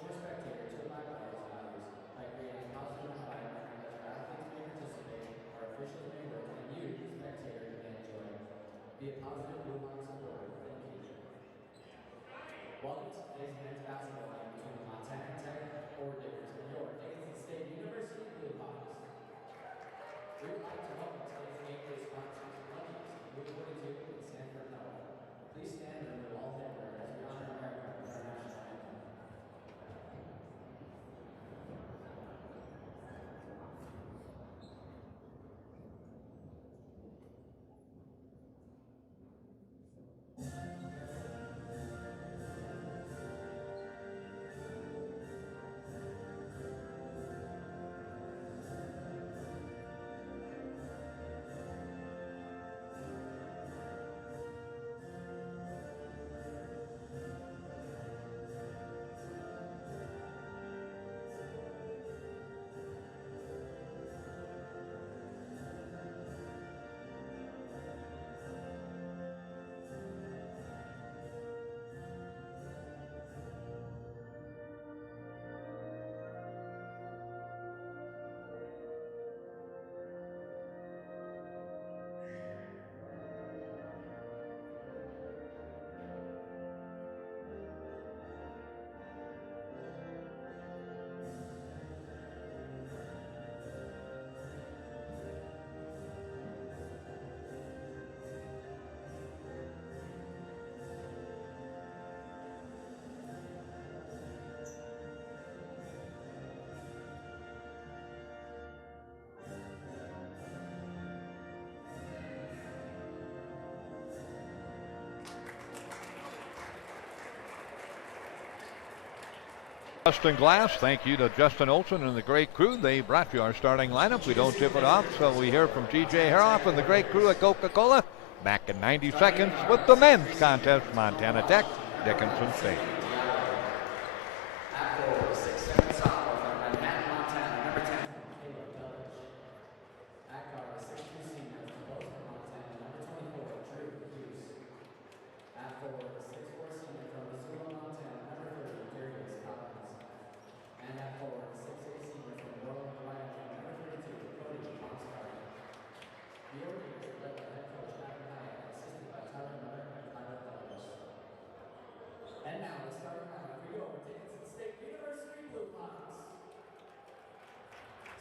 for spectators to abide by these values by creating a positive environment in which our athletes may participate, our officials may work, and you, the spectator, may enjoy. Be a positive Blue Hawk supporter. Thank you. Welcome to today's men's basketball game between the Montana Tech or Dickinson State University Blue Hawks. We would like to welcome today's game day sponsors, Lundy's, Blue 42, and Sanford Health. Please stand and we'll all thank her as we honor America with our national anthem. Justin Glass, thank you to Justin Olson and the great crew. They brought you our starting lineup. We don't tip it off, so we hear from T.J. Haroff and the great crew at Coca-Cola. Back in 90 seconds with the men's contest, Montana Tech, Dickinson State. And now, the starting lineup for your Dickinson State University Blue Hawks.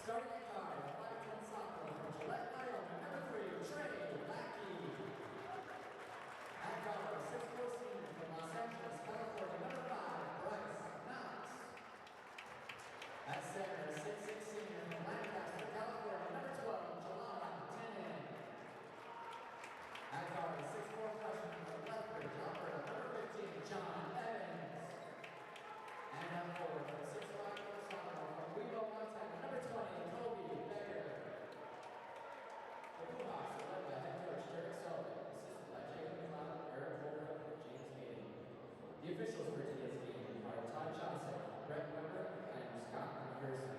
Starting at guard, 5'10" sophomore from Gillette, Wyoming, number 3, Trey Lackey. At guard, 6'4" senior from Los Angeles, California, number 5, Bryce Knox. At center, 6'6" senior from Lancaster, California, number 12, Jelana Tenen. At guard, 6'4" freshman from Lethbridge, Alberta, number 15, John Evans. And at forward, 6'5" sophomore from Weebo, Montana, number 20, Kobe Becker. The Blue Hawks are led by head coach Derek Sullivan, assisted by Jacob McLeod, Eric Holbrook, and James Hayden. The officials for today's game are Todd Johnson, Brett Weber, and Scott McPherson.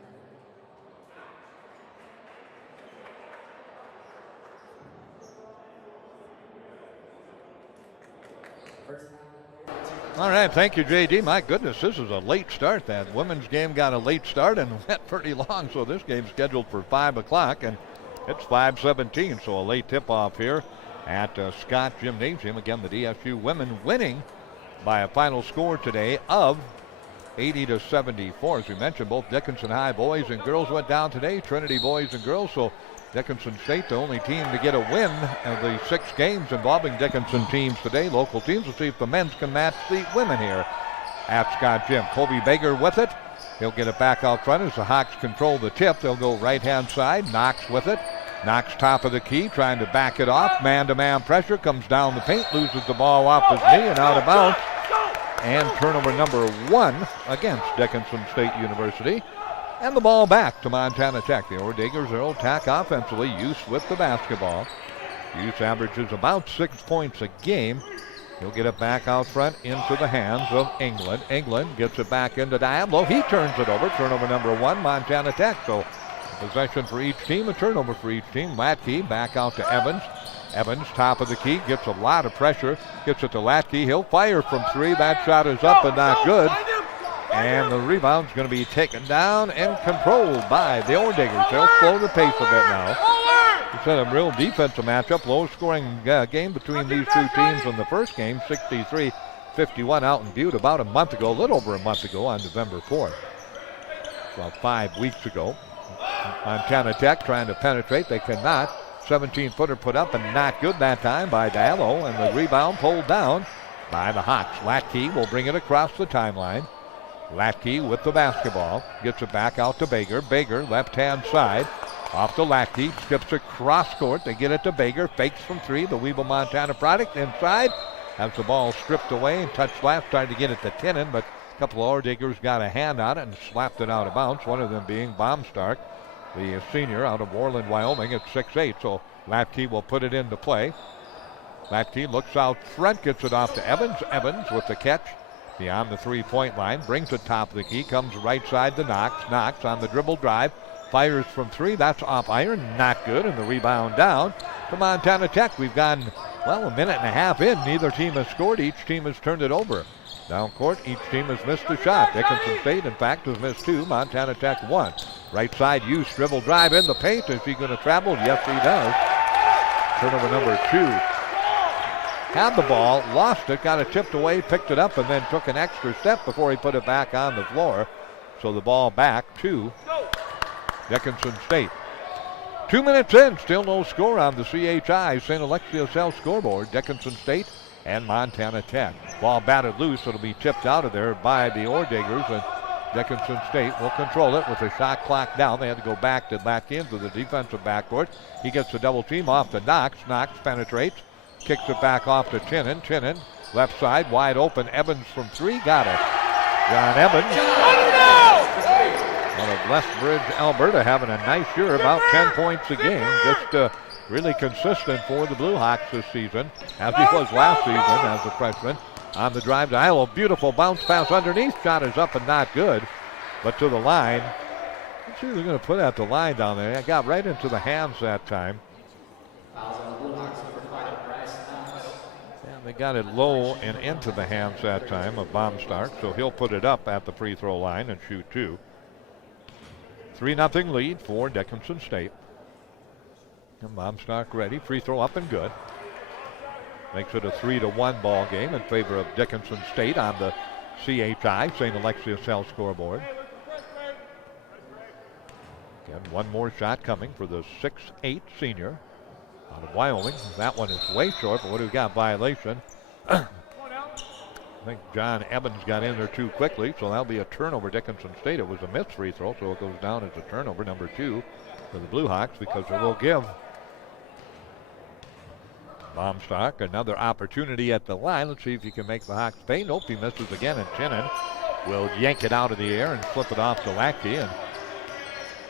All right, thank you, JD. My goodness, this is a late start. That women's game got a late start and went pretty long, so this game's scheduled for 5 o'clock, and it's 5:17, so a late tip-off here at Scott Gymnasium. Again, the DSU women winning by a final score today of 80-74. As we mentioned, both Dickinson High boys and girls went down today, Trinity boys and girls, so Dickinson State, the only team to get a win of the 6 games involving Dickinson teams today, local teams. We'll see if the men's can match the women here at Scott Gym. Colby Baker with it. He'll get it back out front as the Hawks control the tip. They'll go right-hand side. Knox with it. Knox top of the key, trying to back it off. Man-to-man pressure, comes down the paint, loses the ball off his knee and out of bounds. And turnover number 1 against Dickinson State University. And the ball back to Montana Tech. The Ordigers will attack offensively. Use with the basketball. Use averages about 6 points a game. He'll get it back out front into the hands of England. England gets it back into Diablo. He turns it over. Turnover number 1, Montana Tech. So possession for each team, a turnover for each team. Latke back out to Evans. Evans, top of the key, gets a lot of pressure. Gets it to Latke. He'll fire from 3. That shot is up and not good. And the rebound's going to be taken down and controlled by the Old-Diggers. They'll slow the pace a bit now. It's been a real defensive matchup. Lowest scoring game between these two teams in the first game, 63-51 out in Butte about a month ago, a little over a month ago on November 4th. About 5 weeks ago. Montana Tech trying to penetrate. They cannot. 17-footer put up and not good that time by Diallo, and the rebound pulled down by the Hawks. Latke will bring it across the timeline. Latke with the basketball. Gets it back out to Bager. Bager, left-hand side. Off to Latke. Skips across court. They get it to Bager. Fakes from three. The Weeble Montana product inside. Has the ball stripped away and touched last. Tried to get it to Tinnon, but a couple of Old-Diggers got a hand on it and slapped it out of bounds. One of them being Baumstark, the senior out of Orland, Wyoming at 6'8". So Latke will put it into play. Latke looks out front. Gets it off to Evans. Evans with the catch. Beyond the three-point line, brings it top of the key, comes right side to Knox. Knox on the dribble drive, fires from three. That's off iron, not good, and the rebound down to Montana Tech. We've gone, well, a minute and a half in. Neither team has scored. Each team has turned it over. Down court, each team has missed a shot. Dickinson State, in fact, has missed two. Montana Tech one. Right side, use dribble drive in the paint. Is he going to travel? Yes, he does. Turnover number 2. Had the ball, lost it, got it tipped away, picked it up, and then took an extra step before he put it back on the floor. So the ball back to Dickinson State. 2 minutes in, still no score on the CHI St. Alexius L scoreboard. Dickinson State and Montana Tech. Ball batted loose, it'll be tipped out of there by the Old-Diggers, and Dickinson State will control it with the shot clock down. They had to go back into the defensive backcourt. He gets the double team off to Knox. Knox penetrates. Kicks it back off to Tinnon. Tinnon, left side, wide open. Evans from three, got it. John Evans out of Lethbridge, Alberta, having a nice year, about 10 points a game. Just really consistent for the Blue Hawks this season, as he was last season as a freshman. On the drive to Ilo, beautiful bounce pass underneath. Shot is up and not good, but to the line. Let's see who they're going to put at the line down there. It got right into the hands that time. They got it low and into the hands that time of Baumstark, so he'll put it up at the free throw line and shoot two. 3-0 lead for Dickinson State. And Baumstark ready, free throw up and good. Makes it a 3-1 ball game in favor of Dickinson State on the CHI St. Alexius L scoreboard. Again, one more shot coming for the 6'8" senior out of Wyoming. That one is way short, but what do we got? Violation. I think John Evans got in there too quickly, so that'll be a turnover. Dickinson State, it was a missed free throw, so it goes down as a turnover, number 2 for the Blue Hawks, because it will give Baumstark another opportunity at the line. Let's see if he can make the Hawks pay. Nope, he misses again, and Tinnon will yank it out of the air and flip it off to Latke, and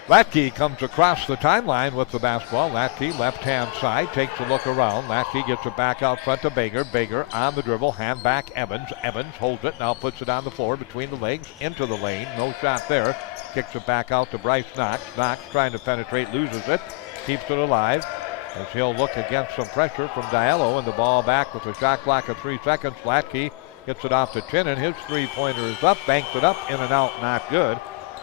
Latke comes across the timeline with the basketball. Latke, left-hand side, takes a look around. Latke gets it back out front to Bager. Bager on the dribble, hand back Evans. Evans holds it, now puts it on the floor between the legs, into the lane. No shot there. Kicks it back out to Bryce Knox. Knox trying to penetrate, loses it, keeps it alive, as he'll look against some pressure from Diallo, and the ball back with a shot clock of 3 seconds. Latke gets it off to Tinnon. His three-pointer is up, banks it up, in and out, not good.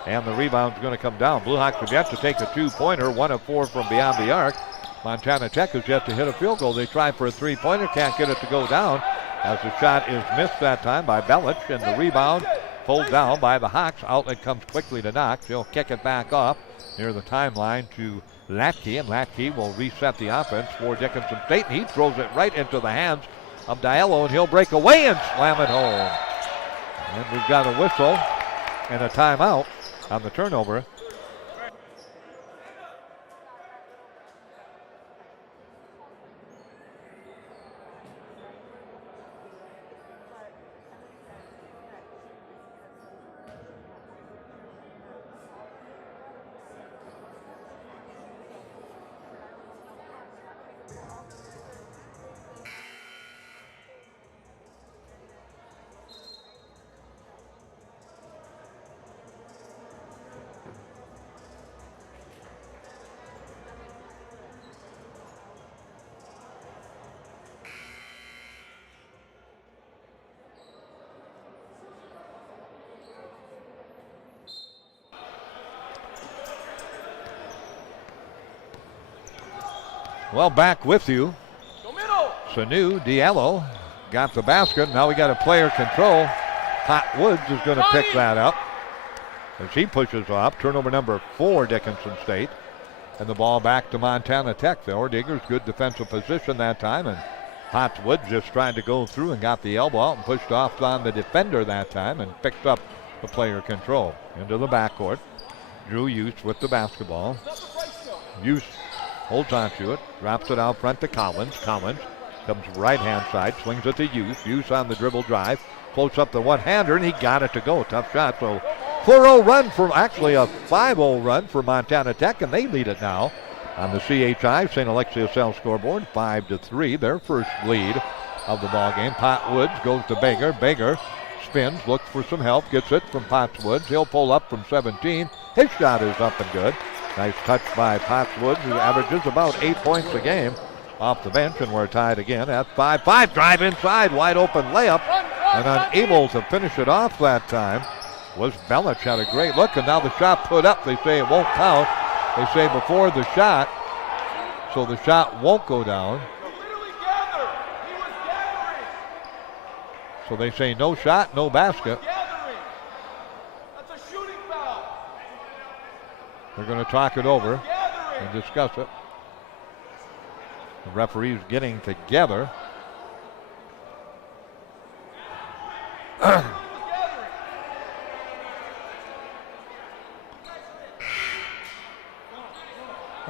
And the rebound's going to come down. Blue Hawks have yet to take a 2-pointer, 1 of 4 from beyond the arc. Montana Tech has yet to hit a field goal. They try for a 3-pointer, can't get it to go down, as the shot is missed that time by Belich, and the rebound pulled down by the Hawks. Outlet comes quickly to Knox. He'll kick it back off near the timeline to Latke, and Latke will reset the offense for Dickinson State, and he throws it right into the hands of Diallo, and he'll break away and slam it home. And we've got a whistle and a timeout on the turnover. Well, back with you. Sanu Diallo got the basket. Now we got a player control. Pat Woods is going to pick that up as he pushes off. Turnover number 4, Dickinson State. And the ball back to Montana Tech. The Ordigers, good defensive position that time. And Pat Woods just tried to go through and got the elbow out and pushed off on the defender that time and picked up the player control. Into the backcourt. Drew Use with the basketball. Use holds on to it. Drops it out front to Collins. Collins comes right-hand side. Swings it to Use. Use on the dribble drive. Floats up the one-hander, and he got it to go. Tough shot. So 4-0 run for, actually a 5-0 run for Montana Tech, and they lead it now on the CHI St. Alexius L scoreboard, 5-3. Their first lead of the ball game. Pat Woods goes to Baker. Baker spins, looks for some help, gets it from Pat Woods. He'll pull up from 17. His shot is up and good. Nice touch by Pat Woods, who averages about 8 points a game off the bench, and we're tied again at 5-5. Drive inside, wide open layup, and unable to finish it off that time was Belich. Had a great look, and now the shot put up. They say it won't count. They say before the shot, so the shot won't go down. So they say no shot, no basket. That's a shooting foul. They're going to talk it over and discuss it. The referees getting together. I'm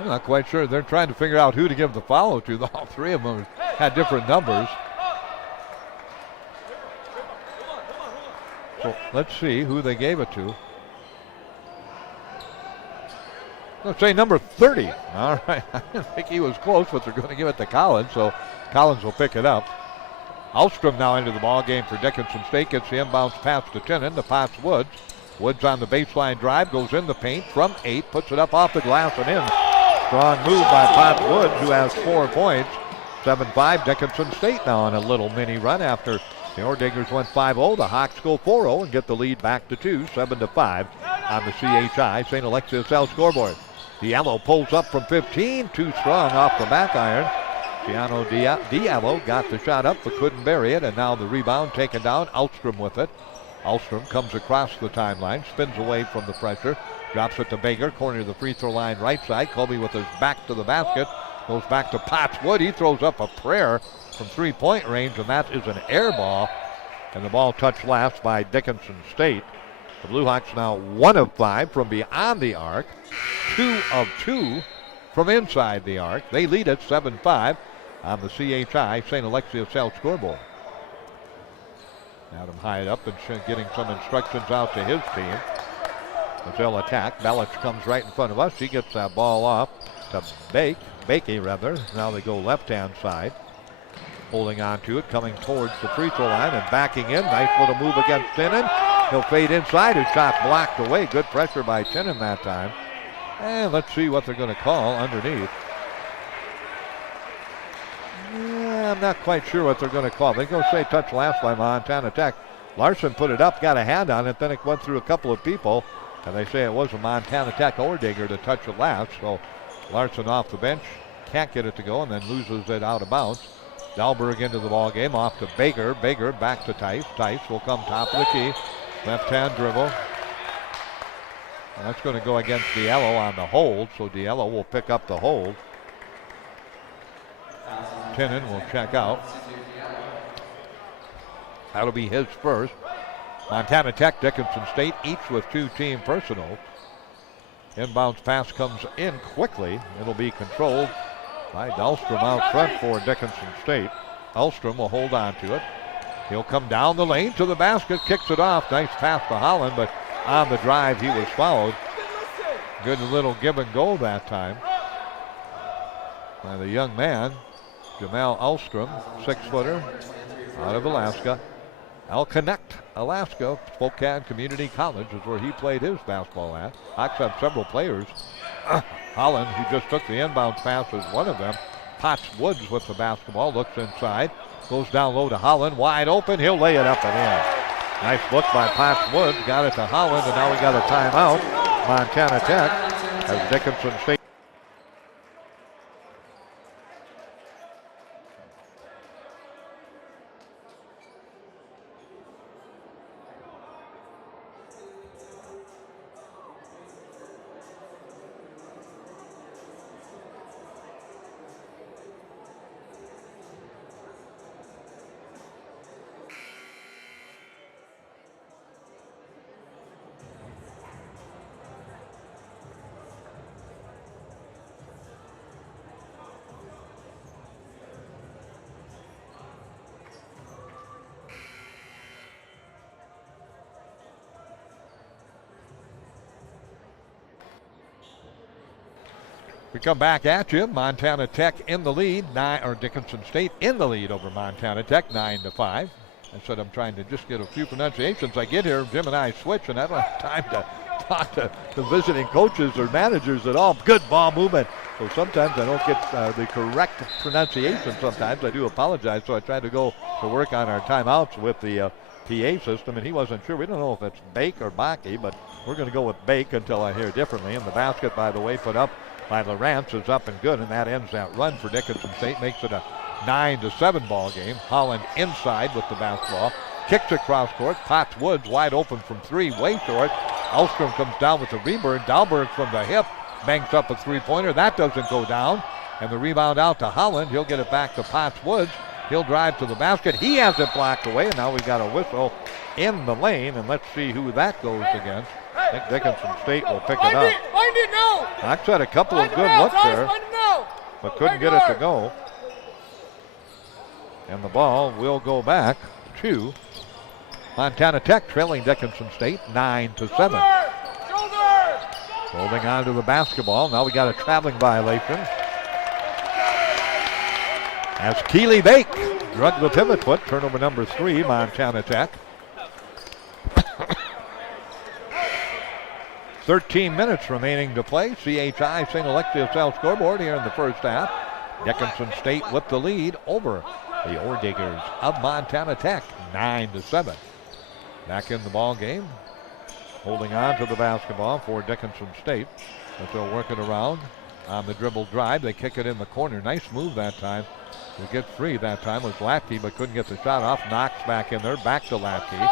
not quite sure. They're trying to figure out who to give the follow to. All three of them had different numbers. So let's see who they gave it to. Let's say number 30. All right. I didn't think he was close, but they're going to give it to Collins, so Collins will pick it up. Alstrom now into the ball game for Dickinson State. Gets the inbounds pass to Tinnon to Pat Woods. Woods on the baseline drive, goes in the paint from 8, puts it up off the glass and in. Strong move by Pat Woods, who has 4 points. 7-5, Dickinson State now on a little mini run after the Ordigers went 5-0. The Hawks go 4-0 and get the lead back to 2, 7-5 on the CHI St. Alexius L scoreboard. Diallo pulls up from 15, too strong off the back iron. Gianno Diallo got the shot up but couldn't bury it, and now the rebound taken down. Alstrom with it. Alstrom comes across the timeline, spins away from the pressure, drops it to Baker, corner of the free throw line right side. Colby with his back to the basket, goes back to Pat Wood. He throws up a prayer from 3-point range, and that is an air ball, and the ball touched last by Dickinson State. The Blue Hawks now 1 of 5 from beyond the arc, 2 of 2 from inside the arc. They lead it 7-5 on the CHI St. Alexius L scoreboard. Adam Hyatt up and getting some instructions out to his team as they'll attack. Belich comes right in front of us. He gets that ball off to Bakey rather. Now they go left-hand side. Holding on to it, coming towards the free throw line and backing in. Nice little move against Tinnon. He'll fade inside. His shot blocked away. Good pressure by Tinnon that time. And let's see what they're going to call underneath. Yeah, I'm not quite sure what they're going to call. They're going to say touch last by Montana Tech. Larson put it up, got a hand on it, then it went through a couple of people, and they say it was a Montana Tech Ordigger to touch it last. So Larson off the bench, can't get it to go, and then loses it out of bounds. Dahlberg into the ball game, off to Baker. Baker back to Tice. Tice will come top of the key. Left-hand dribble. And that's going to go against Diallo on the hold, so Diallo will pick up the hold. Tinnon will check out. That'll be his first. Montana Tech, Dickinson State, each with 2 team personals. Inbounds pass comes in quickly. It'll be controlled by Dahlstrom out front for Dickinson State. Dahlstrom will hold on to it. He'll come down the lane to the basket, kicks it off. Nice pass to Holland, but on the drive he was fouled. Good little give and go that time by the young man, Jamal Alstrom, 6-footer out of Alaska. Alconnect, Alaska. Spokane Community College is where he played his basketball at. Hawks have several players. Holland, who just took the inbound pass, is one of them. Potts Woods with the basketball, looks inside, goes down low to Holland, wide open, he'll lay it up and in. Nice look by Potts Woods, got it to Holland, and now we got a timeout. Montana Tech as Dickinson State. We come back at you. Montana Tech in the lead, Dickinson State in the lead over Montana Tech, 9-5. I said I'm trying to just get a few pronunciations. I get here, Jim and I switch, and I don't have time to talk to the visiting coaches or managers at all. Good ball movement. So sometimes I don't get the correct pronunciation. Sometimes I do apologize. So I try to go to work on our timeouts with the PA system, and he wasn't sure. We don't know if it's Bake or Baki, but we're going to go with Bake until I hear differently. And the basket, by the way, put up by Lawrence is up and good, and that ends that run for Dickinson State. Makes it a 9-7 ball game. Holland inside with the basketball. Kicks across court. Potts Woods wide open from three, way short. Elstrom comes down with the rebound. Dahlberg from the hip banks up a three-pointer. That doesn't go down. And the rebound out to Holland. He'll get it back to Potts Woods. He'll drive to the basket. He has it blocked away, and now we got a whistle in the lane, and let's see who that goes against. I think Dickinson State will pick it up. Knox had a couple of good looks there, but couldn't get it to go. And the ball will go back to Montana Tech, trailing Dickinson State 9-7. Holding on to the basketball. Now we got a traveling violation. As Keeley Bake drug the pivot foot, turnover number 3, Montana Tech. 13 minutes remaining to play. CHI St. Alexius South scoreboard here in the first half. Dickinson State with the lead over the Ore Diggers of Montana Tech, 9-7. Back in the ball game. Holding on to the basketball for Dickinson State. As they'll work it around on the dribble drive. They kick it in the corner. Nice move that time. To get free that time was Latke, but couldn't get the shot off. Knox back in there. Back to Latke.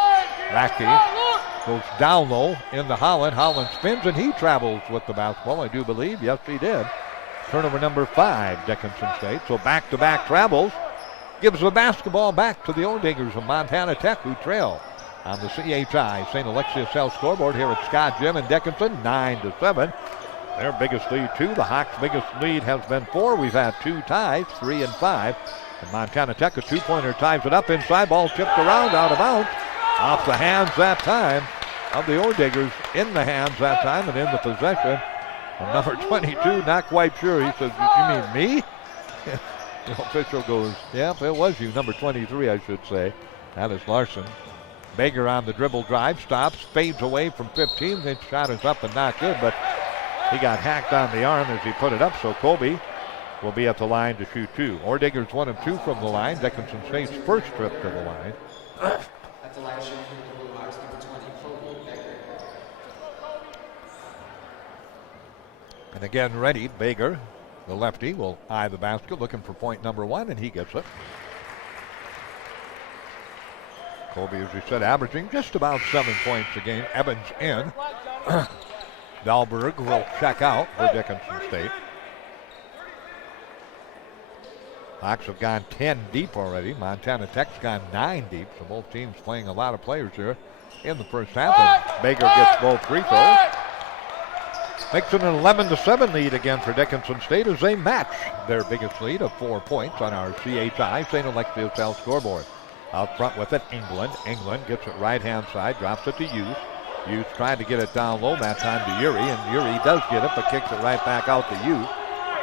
Latke goes down low into Holland. Holland spins and he travels with the basketball, I do believe. Yes, he did. Turnover number 5, Dickinson State. So back-to-back travels. Gives the basketball back to the Ore Diggers of Montana Tech, who trail on the CHI St. Alexius South scoreboard here at Scott Gym in Dickinson, 9-7. Their biggest lead, 2. The Hawks' biggest lead has been 4. We've had 2 ties, 3 and 5. And Montana Tech, a 2-pointer, ties it up inside. Ball tipped around, out of bounds. Off the hands that time of the Ore Diggers. In the hands that time and in the possession of number 22. Not quite sure. He says, "You mean me?" The official goes, "Yep, it was you, number 23, I should say." That is Larson. Baker on the dribble drive, stops, fades away from 15. His shot is up and not good, but he got hacked on the arm as he put it up, so Colby will be at the line to shoot 2. Ore Diggers 1 of 2 from the line. Dickinson State's first trip to the line. At the line, shooting for the Blue Hawks, number 20, Colby Baker. And again, ready, Baker, the lefty, will eye the basket, looking for point number 1, and he gets it. Colby, as we said, averaging just about 7 points a game. Evans in. Dahlberg will check out for Dickinson State. Hawks have gone 10 deep already. Montana Tech's gone 9 deep, so both teams playing a lot of players here in the first half. And Baker gets both free throws. Makes it an 11-7 lead again for Dickinson State as they match their biggest lead of 4 points on our CHI St. Alexius South scoreboard. Out front with it, England. England gets it right-hand side, drops it to Hughes. Hughes trying to get it down low, that time to Urey, and Urey does get it, but kicks it right back out to Hughes.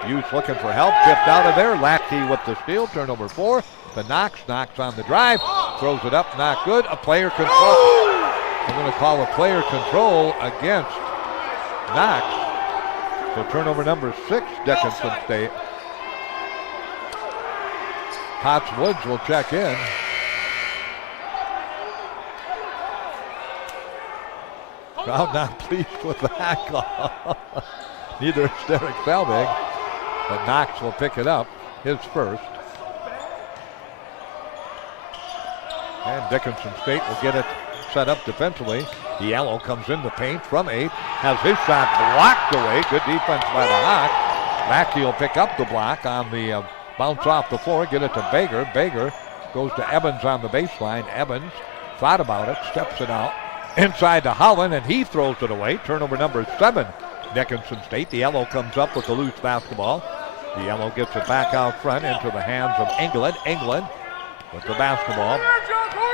Hughes looking for help, tipped out of there. Latke with the steal, turnover 4. The Knox on the drive, throws it up, not good. A player control. I'm going to call a player control against Knox. So turnover number 6, Dickinson State. Potts Woods will check in. Crowd not pleased with that call. Neither is Derek Selbig, but Knox will pick it up, his first. And Dickinson State will get it set up defensively. Diallo comes in the paint from 8, has his shot blocked away. Good defense by the Hawks. Mackey will pick up the block on the bounce off the floor, get it to Baker. Baker goes to Evans on the baseline. Evans thought about it, steps it out. Inside to Holland, and he throws it away. Turnover number 7, Dickinson State. Diallo comes up with the loose basketball. Diallo gets it back out front into the hands of England. England with the basketball.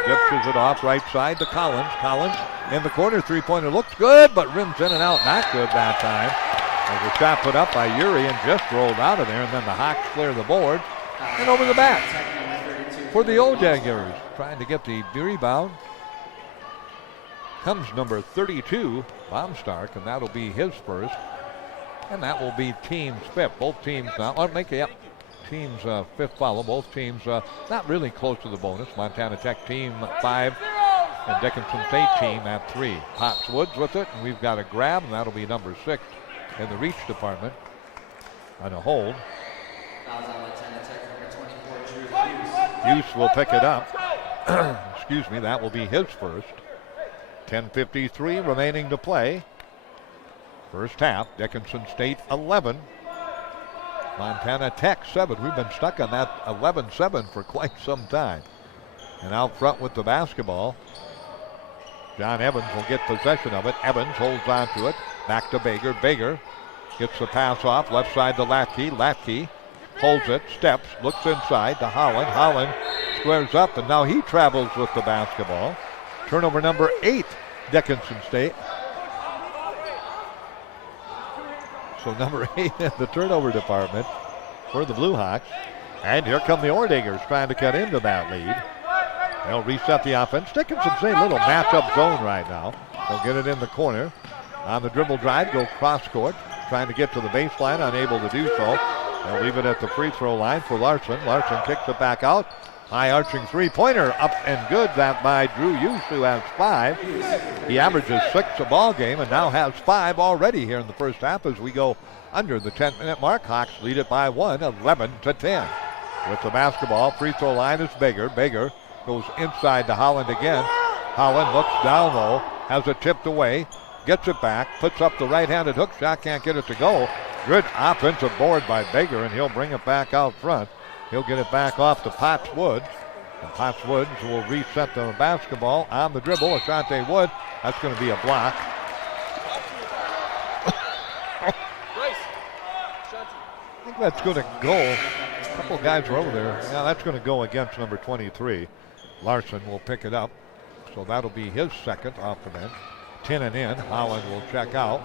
Dishes it off right side to Collins. Collins in the corner, three-pointer looks good, but rims in and out. Not good that time. There's a shot put up by Uri and just rolled out of there, and then the Hawks clear the board and over the back for the Odeggers. Trying to get the rebound comes number 32, Baumstark, and that'll be his first. And that will be team's fifth. Both teams now, team's fifth foul. Both teams not really close to the bonus. Montana Tech team 5 and Dickinson State team at 3. Potts Woods with it, and we've got a grab, and that'll be number 6 in the reach department on a hold. Hughes will pick it up. Excuse me, that will be his first. 10:53 remaining to play. First half, Dickinson State 11. Montana Tech 7. We've been stuck on that 11-7 for quite some time. And out front with the basketball, John Evans will get possession of it. Evans holds on to it. Back to Bager. Bager gets the pass off. Left side to Latke. Latke holds it. Steps. Looks inside to Holland. Holland squares up, and now he travels with the basketball. Turnover number 8, Dickinson State. So number 8 in the turnover department for the Blue Hawks. And here come the Ordeggers trying to cut into that lead. They'll reset the offense. Dickinson State, little matchup zone right now. They'll get it in the corner. On the dribble drive, go cross court. Trying to get to the baseline, unable to do so. They'll leave it at the free throw line for Larson. Larson kicks it back out. High arching three-pointer up and good. That by Drew Hughes, who has 5. He averages 6 a ball game and now has 5 already here in the first half as we go under the 10-minute mark. Hawks lead it by 1, 11-10. With the basketball, free throw line is Bager. Bager goes inside to Holland again. Holland looks down low, has it tipped away, gets it back, puts up the right-handed hook shot, can't get it to go. Good offensive board by Bager, and he'll bring it back out front. He'll get it back off to Potts Woods. And Potts Woods will reset the basketball on the dribble. Ashante Wood, that's going to be a block. I think that's going to go. A couple guys are over there. Yeah, that's going to go against number 23. Larson will pick it up. So that'll be his second off the bench. 10 and in. Holland will check out.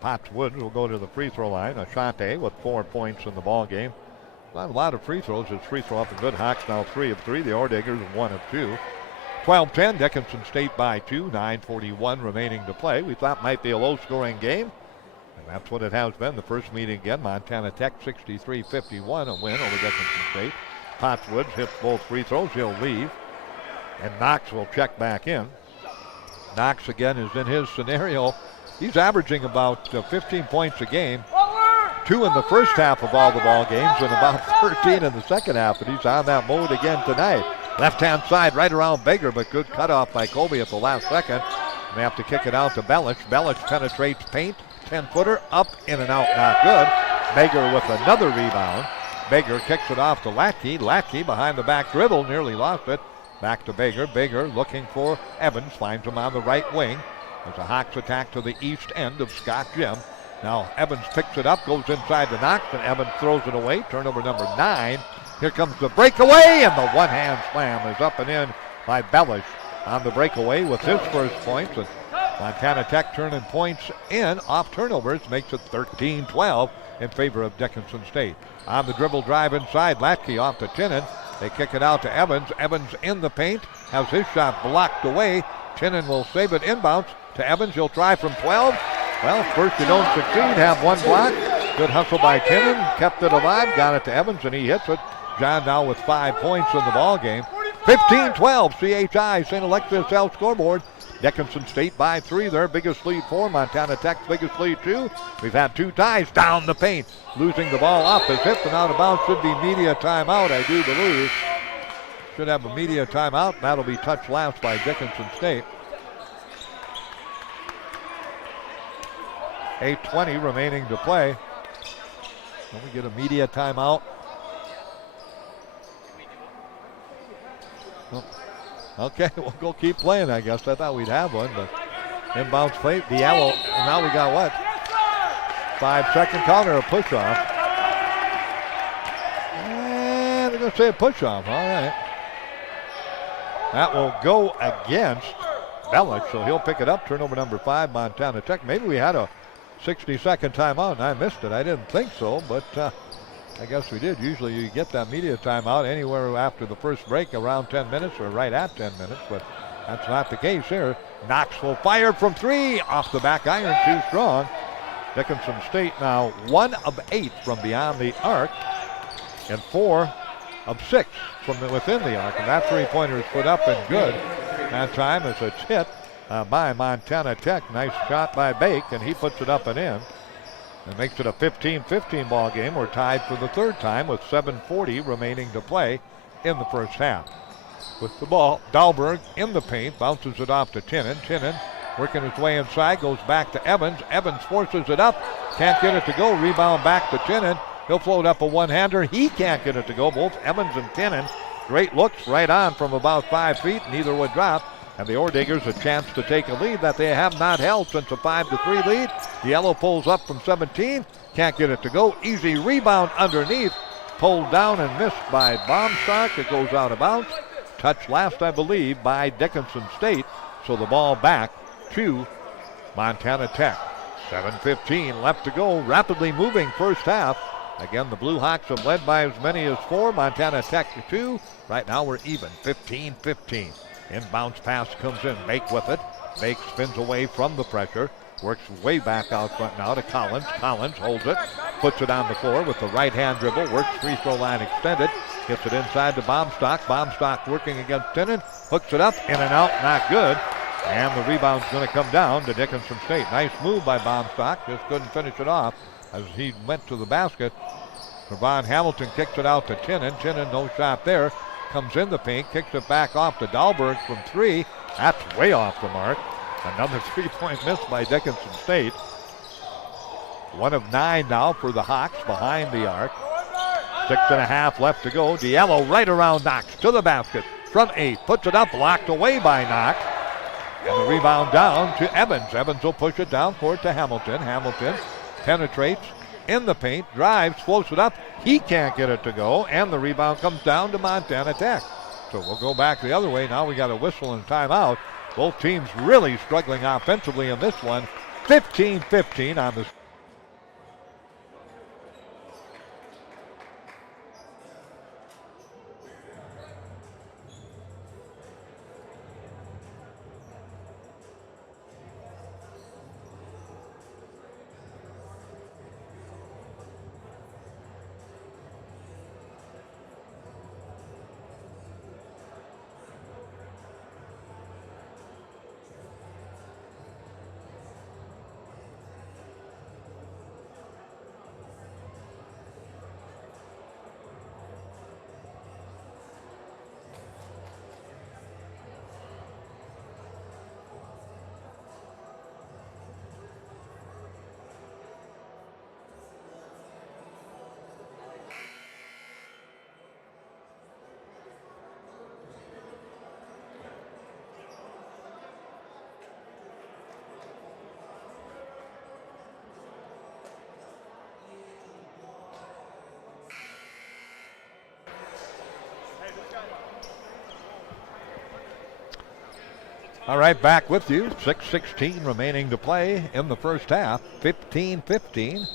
Potts Woods will go to the free throw line. Ashante with 4 points in the ball game. Not a lot of free throws. His free throw up and good. Hawks now 3 of 3. The Ordeggers 1 of 2. 12-10. Dickinson State by 2. 9:41 remaining to play. We thought might be a low-scoring game, and that's what it has been. The first meeting again. Montana Tech 63-51, a win over Dickinson State. Potts Woods hits both free throws. He'll leave, and Knox will check back in. Knox again is in his scenario. He's averaging about 15 points a game, 2 in the first half of all the ball games, and about 13 in the second half, and he's on that mode again tonight. Left-hand side right around Bager, but good cutoff by Colby at the last second. They have to kick it out to Bellich. Bellich penetrates paint, 10-footer, up, in and out, not good. Bager with another rebound. Bager kicks it off to Latke. Latke behind the back dribble, nearly lost it. Back to Bager. Bager looking for Evans, finds him on the right wing. There's a Hawks attack to the east end of Scott Gym. Now Evans picks it up, goes inside to Knox, and Evans throws it away. Turnover number 9. Here comes the breakaway, and the one-hand slam is up and in by Bellish on the breakaway with his first points. And Montana Tech turning points in off turnovers makes it 13-12 in favor of Dickinson State. On the dribble drive inside, Latke off to Tinnan. They kick it out to Evans. Evans in the paint, has his shot blocked away. Tinnan will save it inbounds to Evans. He'll try from 12. Well, first you don't succeed, have one block. Good hustle by Tinnan, kept it alive, got it to Evans, and he hits it. John now with 5 points in the ball game. 15-12, CHI, St. Alexius L scoreboard. Dickinson State by 3, their biggest lead 4. Montana Tech's biggest lead 2. We've had 2 ties down the paint. Losing the ball off is hit and out of bounds. Should be media timeout, I do believe. Should have a media timeout. That'll be touched last by Dickinson State. 8:20 remaining to play. Can we get a media timeout? Oh. Okay, we'll go keep playing, I guess. I thought we'd have one, but inbounds play. Diallo, and now we got what? 5-second counter, a push-off. And they're going to say a push-off. All right. That will go against Bellish, so he'll pick it up. Turnover number 5, Montana Tech. Maybe we had a 60-second timeout and I missed it. I didn't think so, but I guess we did. Usually you get that media timeout anywhere after the first break, around 10 minutes or right at 10 minutes, but that's not the case here. Knox will fire from 3, off the back iron, too strong. Dickinson State now 1 of 8 from beyond the arc and 4 of 6 from within the arc. And that three-pointer is put up and good. That time it's a hit by Montana Tech. Nice shot by Bake, and he puts it up and in. It makes it a 15-15 ball game. We're tied for the third time with 7:40 remaining to play in the first half. With the ball, Dahlberg in the paint, bounces it off to Tinnin. Tinnin working his way inside, goes back to Evans. Evans forces it up, can't get it to go. Rebound back to Tinnin. He'll float up a one-hander. He can't get it to go. Both Evans and Tinnin. Great looks right on from about 5 feet. Neither would drop. And the Orediggers a chance to take a lead that they have not held since a 5-3 lead. Yellow pulls up from 17. Can't get it to go. Easy rebound underneath. Pulled down and missed by Baumstock. It goes out of bounds. Touched last, I believe, by Dickinson State. So the ball back to Montana Tech. 7:15 left to go. Rapidly moving first half. Again, the Blue Hawks have led by as many as 4. Montana Tech 2. Right now we're even. 15-15. Inbounds pass comes in. Bake with it. Bake spins away from the pressure. Works way back out front now to Collins. Collins holds it. Puts it on the floor with the right-hand dribble. Works free throw line extended. Gets it inside to Baumstock. Baumstock working against Tinnin. Hooks it up. In and out. Not good. And the rebound's going to come down to Dickinson State. Nice move by Baumstock. Just couldn't finish it off as he went to the basket. Trevon Hamilton kicks it out to Tinnin. Tinnin, no shot there. Comes in the paint, kicks it back off to Dahlberg from 3. That's way off the mark. Another 3-point miss by Dickinson State. 1 of 9 now for the Hawks behind the arc. 6.5 left to go. Diallo right around Knox to the basket from 8. Puts it up, blocked away by Knox. And the rebound down to Evans. Evans will push it down court to Hamilton. Hamilton penetrates in the paint, drives, floats it up. He can't get it to go, and the rebound comes down to Montana Tech. So we'll go back the other way. Now we got a whistle and timeout. Both teams really struggling offensively in this one. 15-15 on the All right, back with you. 6:16 remaining to play in the first half. 15-15.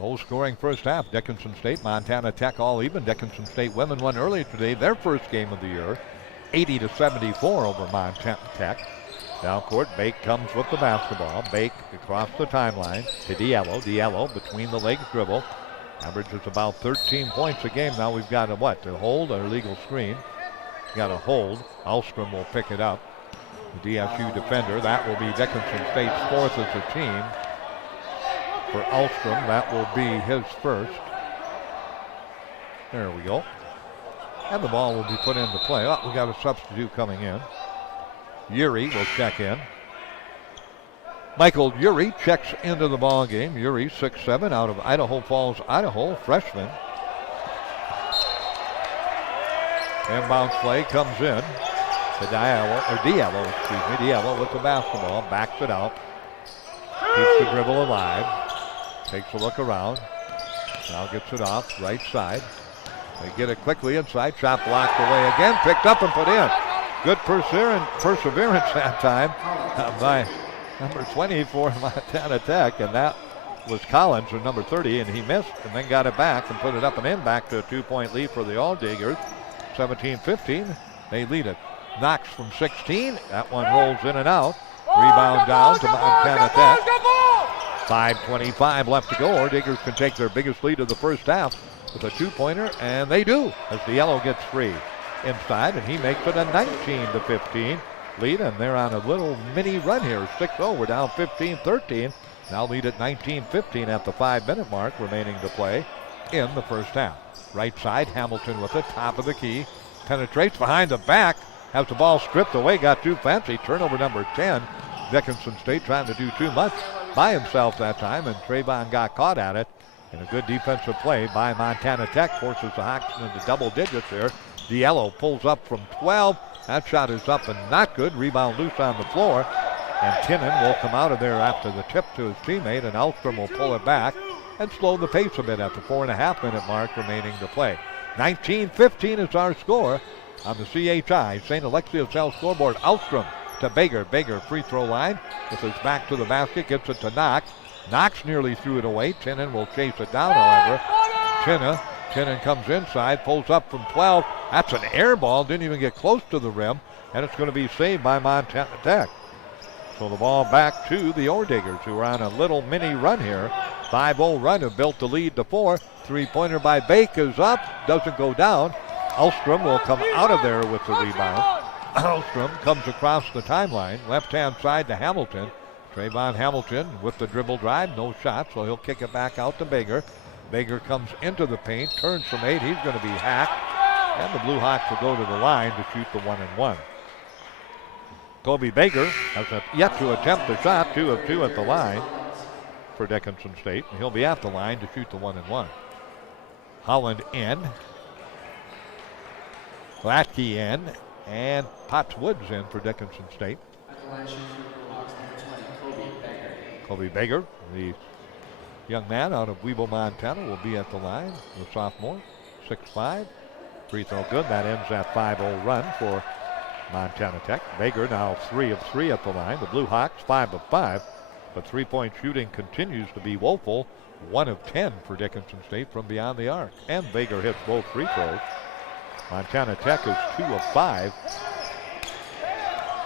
Low-scoring first half. Dickinson State, Montana Tech all even. Dickinson State women won earlier today their first game of the year. 80-74 over Montana Tech. Down court, Bake comes with the basketball. Bake across the timeline to Diallo. Diallo between the legs dribble. Averages about 13 points a game. Now we've got a hold, or illegal screen. Got a hold. Alstrom will pick it up. The DSU defender. That will be Dickinson State's 4th as a team. For Alstrom, that will be his first. There we go. And the ball will be put into play. Oh, we got a substitute coming in. Urey will check in. Michael Urey checks into the ball game. Urey, 6'7", out of Idaho Falls, Idaho, freshman. Inbound play comes in. To Diallo with the basketball, backs it out, keeps the dribble alive, takes a look around, now gets it off, right side. They get it quickly inside, shot blocked away again, picked up and put in. Good perseverance that time by number 20 for Montana Tech, and that was Collins, or number 30, and he missed and then got it back and put it up and in, back to a 2-point lead for the All Diggers. 17-15, they lead it. Knox from 16, that one rolls in and out. Rebound down to Montana Tech. 5:25 left to go. All Diggers can take their biggest lead of the first half with a 2-pointer, and they do, as the yellow gets free inside, and he makes it a 19-15 lead, and they're on a little mini run here. 6-0, we're down 15-13. Now lead at 19-15 at the 5-minute mark remaining to play in the first half. Right side, Hamilton with it, top of the key. Penetrates behind the back, has the ball stripped away, got too fancy. Turnover number 10. Dickinson State trying to do too much by himself that time, and Trayvon got caught at it. And a good defensive play by Montana Tech forces the Hawks into double digits here. Diallo pulls up from 12. That shot is up and not good. Rebound loose on the floor. And Kinnan will come out of there after the tip to his teammate, and Elstrom will pull it back and slow the pace a bit at the 4.5-minute mark remaining to play. 19-15 is our score on the CHI St. Alexius Health scoreboard. Elstrom to Baker. Baker free throw line with his back to the basket, gets it to Knox. Knox nearly threw it away. Tinnan will chase it down, however. Tinnan comes inside, pulls up from 12. That's an air ball, didn't even get close to the rim, and it's going to be saved by Montana Tech. So the ball back to the Ore Diggers, who are on a little mini run here. 5-0 run, have built the lead to 4. 3-pointer by Bake is up, doesn't go down. Elstrom will come out of there with the rebound. Elstrom comes across the timeline, left-hand side to Hamilton. Trayvon Hamilton with the dribble drive, no shot, so he'll kick it back out to Baker. Baker comes into the paint, turns from 8, he's going to be hacked. And the Blue Hawks will go to the line to shoot the 1-and-1. Kobe Baker has yet to attempt the shot, 2 of 2 at the line for Dickinson State. And he'll be at the line to shoot the 1-and-1. Holland in. Latke in. And Potts Woods in for Dickinson State. Kobe Baker, the young man out of Weevil, Montana, will be at the line. The sophomore, 6'5". Free throw good. That ends that 5-0 run for Montana Tech. Baker now 3 of 3 at the line. The Blue Hawks 5 of 5. But 3-point shooting continues to be woeful. 1 of 10 for Dickinson State from beyond the arc. And Baker hits both free throws. Montana Tech is 2 of 5.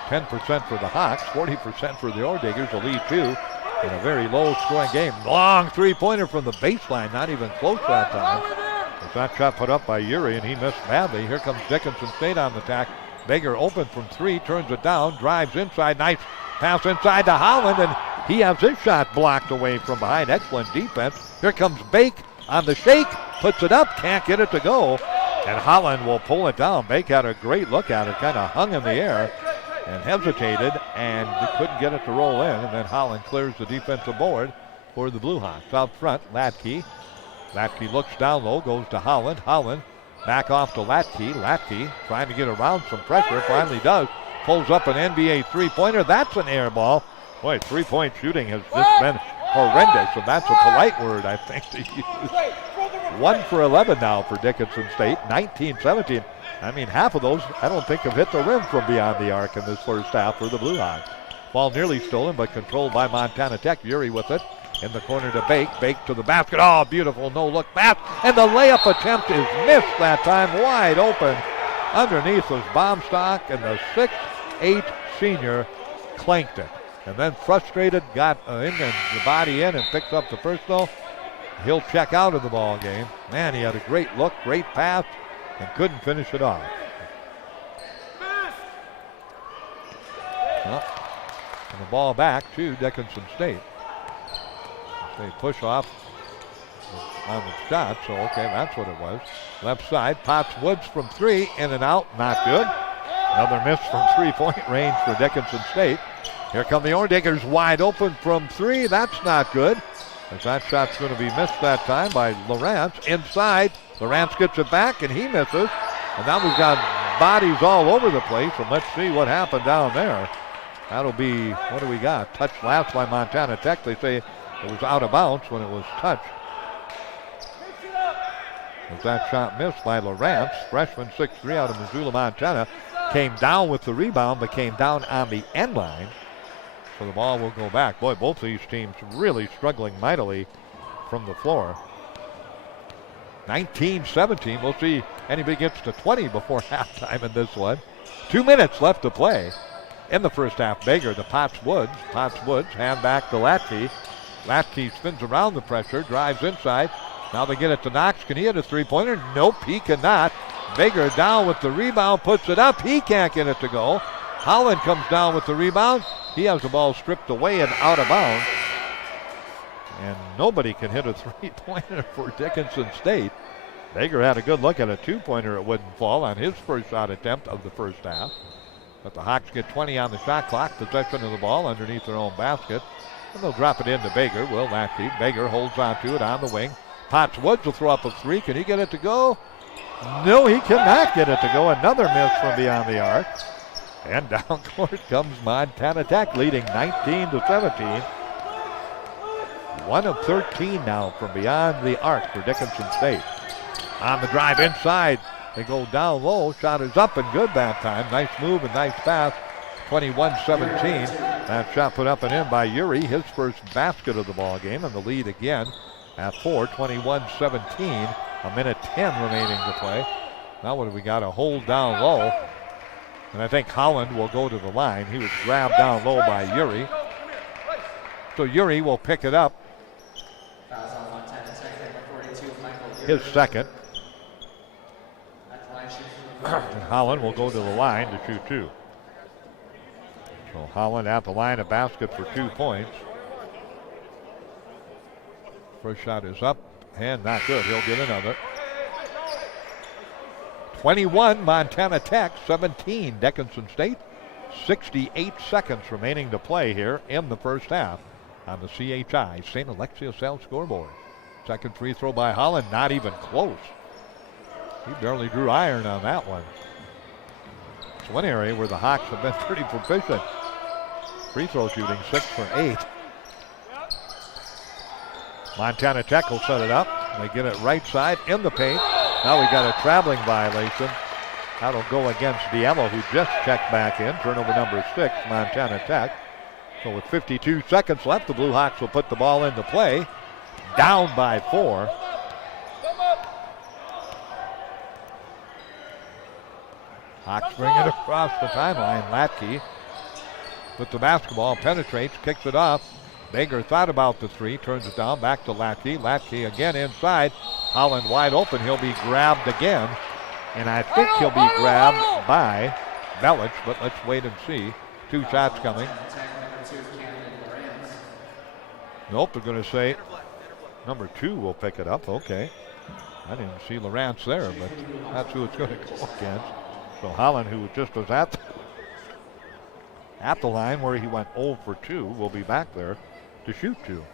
10% for the Hawks, 40% for the Ore Diggers, a lead 2 in a very low-scoring game. Long three-pointer from the baseline, not even close that time. As that shot put up by Urey, and he missed badly. Here comes Dickinson State on the attack. Baker open from 3, turns it down, drives inside, nice pass inside to Holland, and he has his shot blocked away from behind. Excellent defense. Here comes Bake on the shake, puts it up, can't get it to go, and Holland will pull it down. Bake had a great look at it, kind of hung in the air and hesitated and couldn't get it to roll in, and then Holland clears the defensive board for the Blue Hawks. Out front, Latke. Latke looks down low, goes to Holland. Holland back off to Latke. Latke trying to get around some pressure, finally does. Pulls up an NBA three-pointer. That's an air ball. Boy, three-point shooting has just been horrendous, and that's a polite word, I think, to use. 1 for 11 now for Dickinson State, 19-17. I mean, half of those, I don't think, have hit the rim from beyond the arc in this first half for the Blue Hawks. Ball nearly stolen, but controlled by Montana Tech. Urey with it in the corner to Bake. Bake to the basket. Oh, beautiful no-look pass. And the layup attempt is missed that time. Wide open. Underneath was Baumstock, and the 6'8" senior clanked it. And then frustrated, got in and the body in and picked up the personal. He'll check out of the ball game. Man, he had a great look, great pass, and couldn't finish it off. Well, and the ball back to Dickinson State. They push off on the shot, so okay, that's what it was. Left side, Potts Woods from 3, in and out, not good. Another miss from 3-point range for Dickinson State. Here come the Ore Diggers wide open from 3, that's not good. As that shot's going to be missed that time by Lawrence. Inside, Lawrence gets it back and he misses. And now we've got bodies all over the place, and let's see what happened down there. That'll be, what do we got? Touched last by Montana Tech. They say it was out of bounds when it was touched. As that shot missed by Lawrence, freshman 6'3" out of Missoula, Montana. came down with the rebound, but came down on the end line. So the ball will go back. Boy, both of these teams really struggling mightily from the floor. 19-17. We'll see anybody gets to 20 before halftime in this one. 2 minutes left to play in the first half. Baker to Potts Woods. Potts Woods hand back to Latke. Latke spins around the pressure, drives inside. Now they get it to Knox. Can he hit a three-pointer? Nope, he cannot. Baker down with the rebound, puts it up. He can't get it to go. Holland comes down with the rebound. He has the ball stripped away and out of bounds. And nobody can hit a three-pointer for Dickinson State. Baker had a good look at a two-pointer. It wouldn't fall on his first shot attempt of the first half. But the Hawks get 20 on the shot clock. Possession of the ball underneath their own basket. And they'll drop it into Baker. Will Latke. Baker holds on to it on the wing. Potts Woods will throw up a three. Can he get it to go? No, he cannot get it to go. Another miss from beyond the arc. And down court comes Montana Tech, leading 19-17. 1 of 13 now from beyond the arc for Dickinson State. On the drive inside, they go down low. Shot is up and good that time. Nice move and nice pass. 21-17. That shot put up and in by Uri, his first basket of the ball game, and the lead again at 4. 21-17. A minute 10 remaining to play. Now what have we got? A hold down low. And I think Holland will go to the line. He was grabbed down low by Uri. So Uri will pick it up. His second. And Holland will go to the line to shoot two. So Holland at the line, a basket for 2 points. First shot is up and not good. He'll get another. 21 Montana Tech, 17 Dickinson State. 68 seconds remaining to play here in the first half on the CHI St. Alexius South scoreboard. Second free throw by Holland, not even close. He barely drew iron on that one. It's one area where the Hawks have been pretty proficient. Free throw shooting, 6 for 8. Montana Tech will set it up. They get it right side in the paint. Now we got a traveling violation. That'll go against Diallo, who just checked back in. Turnover number 6, Montana Tech. So with 52 seconds left, the Blue Hawks will put the ball into play. Down by 4. Hawks bring it across the timeline. Latke with the basketball, penetrates, kicks it off. Baker thought about the three, turns it down, back to Latke. Latke again inside. Holland wide open. He'll be grabbed again. And I think he'll be grabbed by Belich, but let's wait and see. 2 shots coming. Nope, they're going to say number 2 will pick it up. Okay. I didn't see Lawrence there, but that's who it's going to go against. So Holland, who just was at the line where he went 0 for 2, will be back there to shoot 2.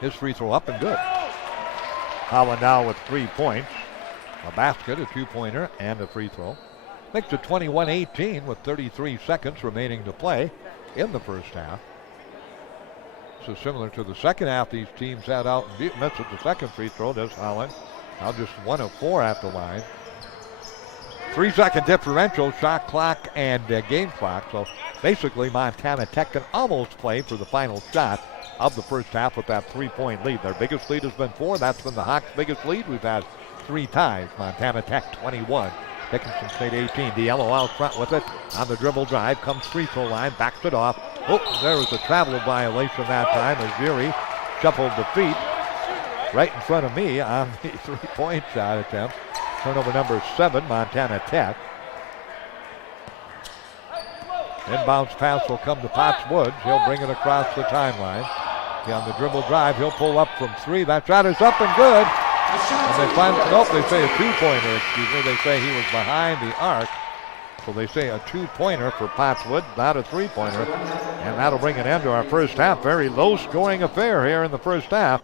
His free throw up and good. Holland now with 3 points, a basket, a 2-pointer, and a free throw. Makes it 21-18 with 33 seconds remaining to play in the first half. So similar to the second half, these teams had out and missed at the second free throw. Does Holland. Now just 1 of 4 at the line. 3-second differential, shot clock and game clock. So basically Montana Tech can almost play for the final shot of the first half with that 3-point lead. Their biggest lead has been 4. That's been the Hawks' biggest lead. We've had 3 ties. Montana Tech 21. Dickinson State 18. Diallo out front with it. On the dribble drive, comes free throw line, backs it off. Oh, there was a travel violation that time as Yuri shuffled the feet right in front of me on the 3-point shot attempt. Turnover number 7, Montana Tech. Inbounds pass will come to Potts Woods. He'll bring it across the timeline. On the dribble drive, he'll pull up from 3. That shot is up and good. And they find, nope, they say a 2-pointer, excuse me. They say he was behind the arc. So they say a 2-pointer for Potts Woods, not a 3-pointer. And that'll bring an end to our first half. Very low-scoring affair here in the first half.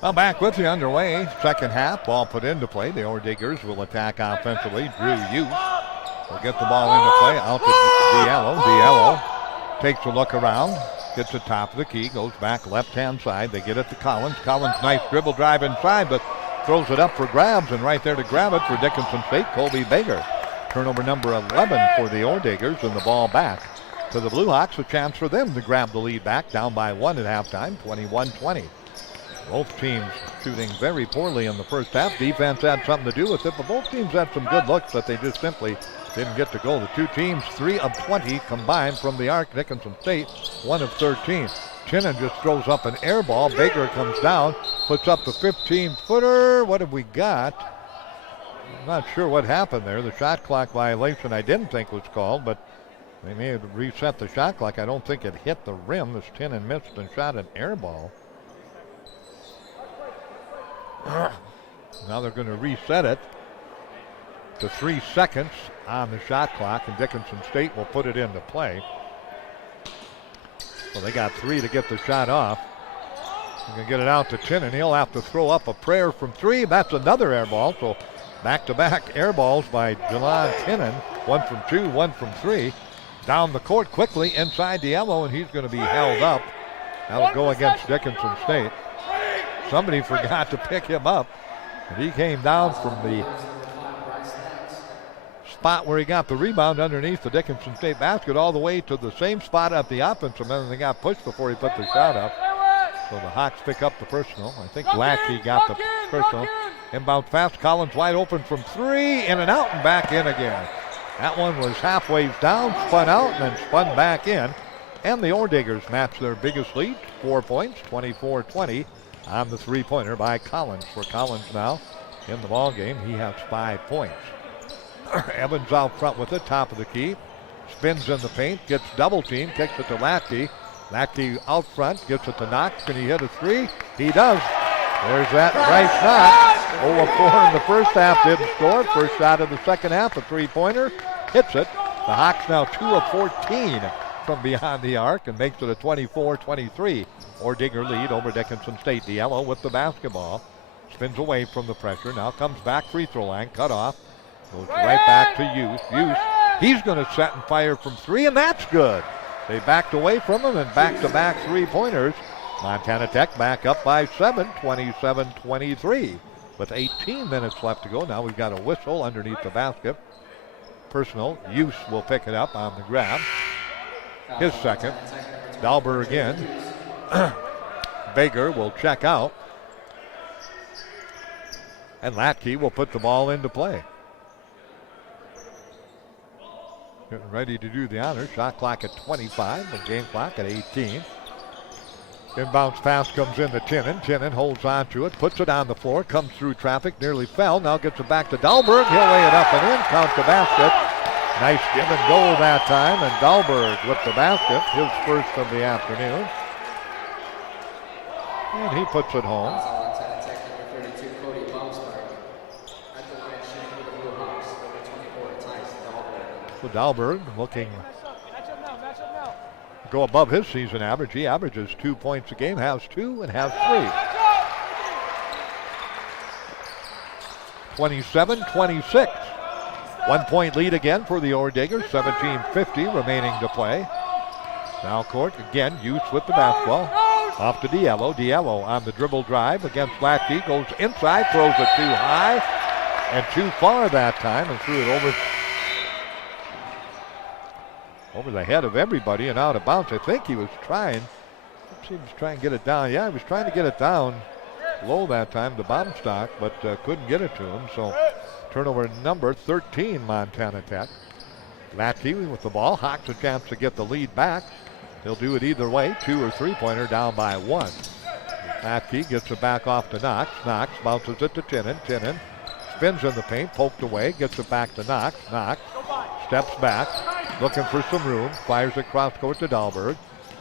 Well, back with you underway. Second half, ball put into play. The Orediggers will attack offensively. Drew Youth will get the ball into play. Out to Diallo. Diallo takes a look around. Gets the top of the key. Goes back left-hand side. They get it to Collins. Collins, nice dribble drive inside, but throws it up for grabs. And right there to grab it for Dickinson State, Colby Baker. Turnover number 11 for the Orediggers, and the ball back to the Blue Hawks. A chance for them to grab the lead back. Down by 1 at halftime, 21-20. Both teams shooting very poorly in the first half. Defense had something to do with it, but both teams had some good looks, but they just simply didn't get to go. The two teams, 3 of 20 combined from the arc. Dickinson State, 1 of 13. Chinnan just throws up an air ball. Baker comes down, puts up the 15-footer. What have we got? I'm not sure what happened there. The shot clock violation I didn't think was called, but they may have reset the shot clock. I don't think it hit the rim as Chinnan missed and shot an air ball. Now they're going to reset it to 3 seconds on the shot clock, and Dickinson State will put it into play. So they got 3 to get the shot off. They're going to get it out to Chinnan. He'll have to throw up a prayer from 3. That's another air ball. So back-to-back air balls by Jelon Chinnan. 1 from 2, 1 from 3. Down the court quickly inside the yellow, and he's going to be held up. That'll go against Dickinson State. Somebody forgot to pick him up, and he came down from the spot where he got the rebound underneath the Dickinson State basket all the way to the same spot at the offensive end, and they got pushed before he put the shot up. So the Hawks pick up the personal. I think Lackey got the personal. Inbound fast. Collins wide open from 3, in and out and back in again. That one was halfway down, spun out, and then spun back in. And the Orediggers match their biggest lead, 4 points, 24-20. On the three-pointer by Collins. For Collins now in the ball game, he has 5 points. Evans out front with it, top of the key. Spins in the paint, gets double teamed, kicks it to Lackey. Lackey out front, gets it to Knox. Can he hit a 3? He does. There's that Bryce Knox. 0 of 4 in the first half, didn't score. First shot of the second half, a three-pointer. Hits it. The Hawks now 2 of 14 from beyond the arc and makes it a 24-23. Orediger lead over Dickinson State. Diallo with the basketball. Spins away from the pressure. Now comes back free throw line. Cut off. Goes right back to Youth. Youth. He's going to set and fire from 3, and that's good. They backed away from him, and back-to-back three-pointers. Montana Tech back up by 7, 27-23. With 18 minutes left to go. Now we've got a whistle underneath the basket. Personal. Youth will pick it up on the grab. His second. Dalber again. Baker will check out. And Lackey will put the ball into play. Getting ready to do the honors. Shot clock at 25. The game clock at 18. Inbounds pass comes in to Chinnan. Chinnan holds on to it. Puts it on the floor. Comes through traffic. Nearly fell. Now gets it back to Dahlberg. He'll lay it up and in. Count the basket. Nice give and go that time. And Dahlberg with the basket. His first of the afternoon. And he puts it home. So Dahlberg looking to go above his season average. He averages 2 points a game, has 2 and has 3. 27-26. 1 point lead again for the Orediggers. 17:50 remaining to play. Now court again. Youth with the basketball. Off to Diallo. Diallo on the dribble drive against Lackey. Goes inside, throws it too high and too far that time, and threw it over the head of everybody and out of bounds. I think he was trying. He was trying to get it down. Yeah, he was trying to get it down low that time, the bottom stock, but couldn't get it to him. So turnover number 13, Montana Tech. Lackey with the ball. Hawks a chance to get the lead back. They'll do it either way. 2 or 3-pointer down by 1. Lackey gets it back off to Knox. Knox bounces it to Chinnan. Chinnan spins in the paint, poked away, gets it back to Knox. Knox steps back, looking for some room, fires it cross court to Dahlberg.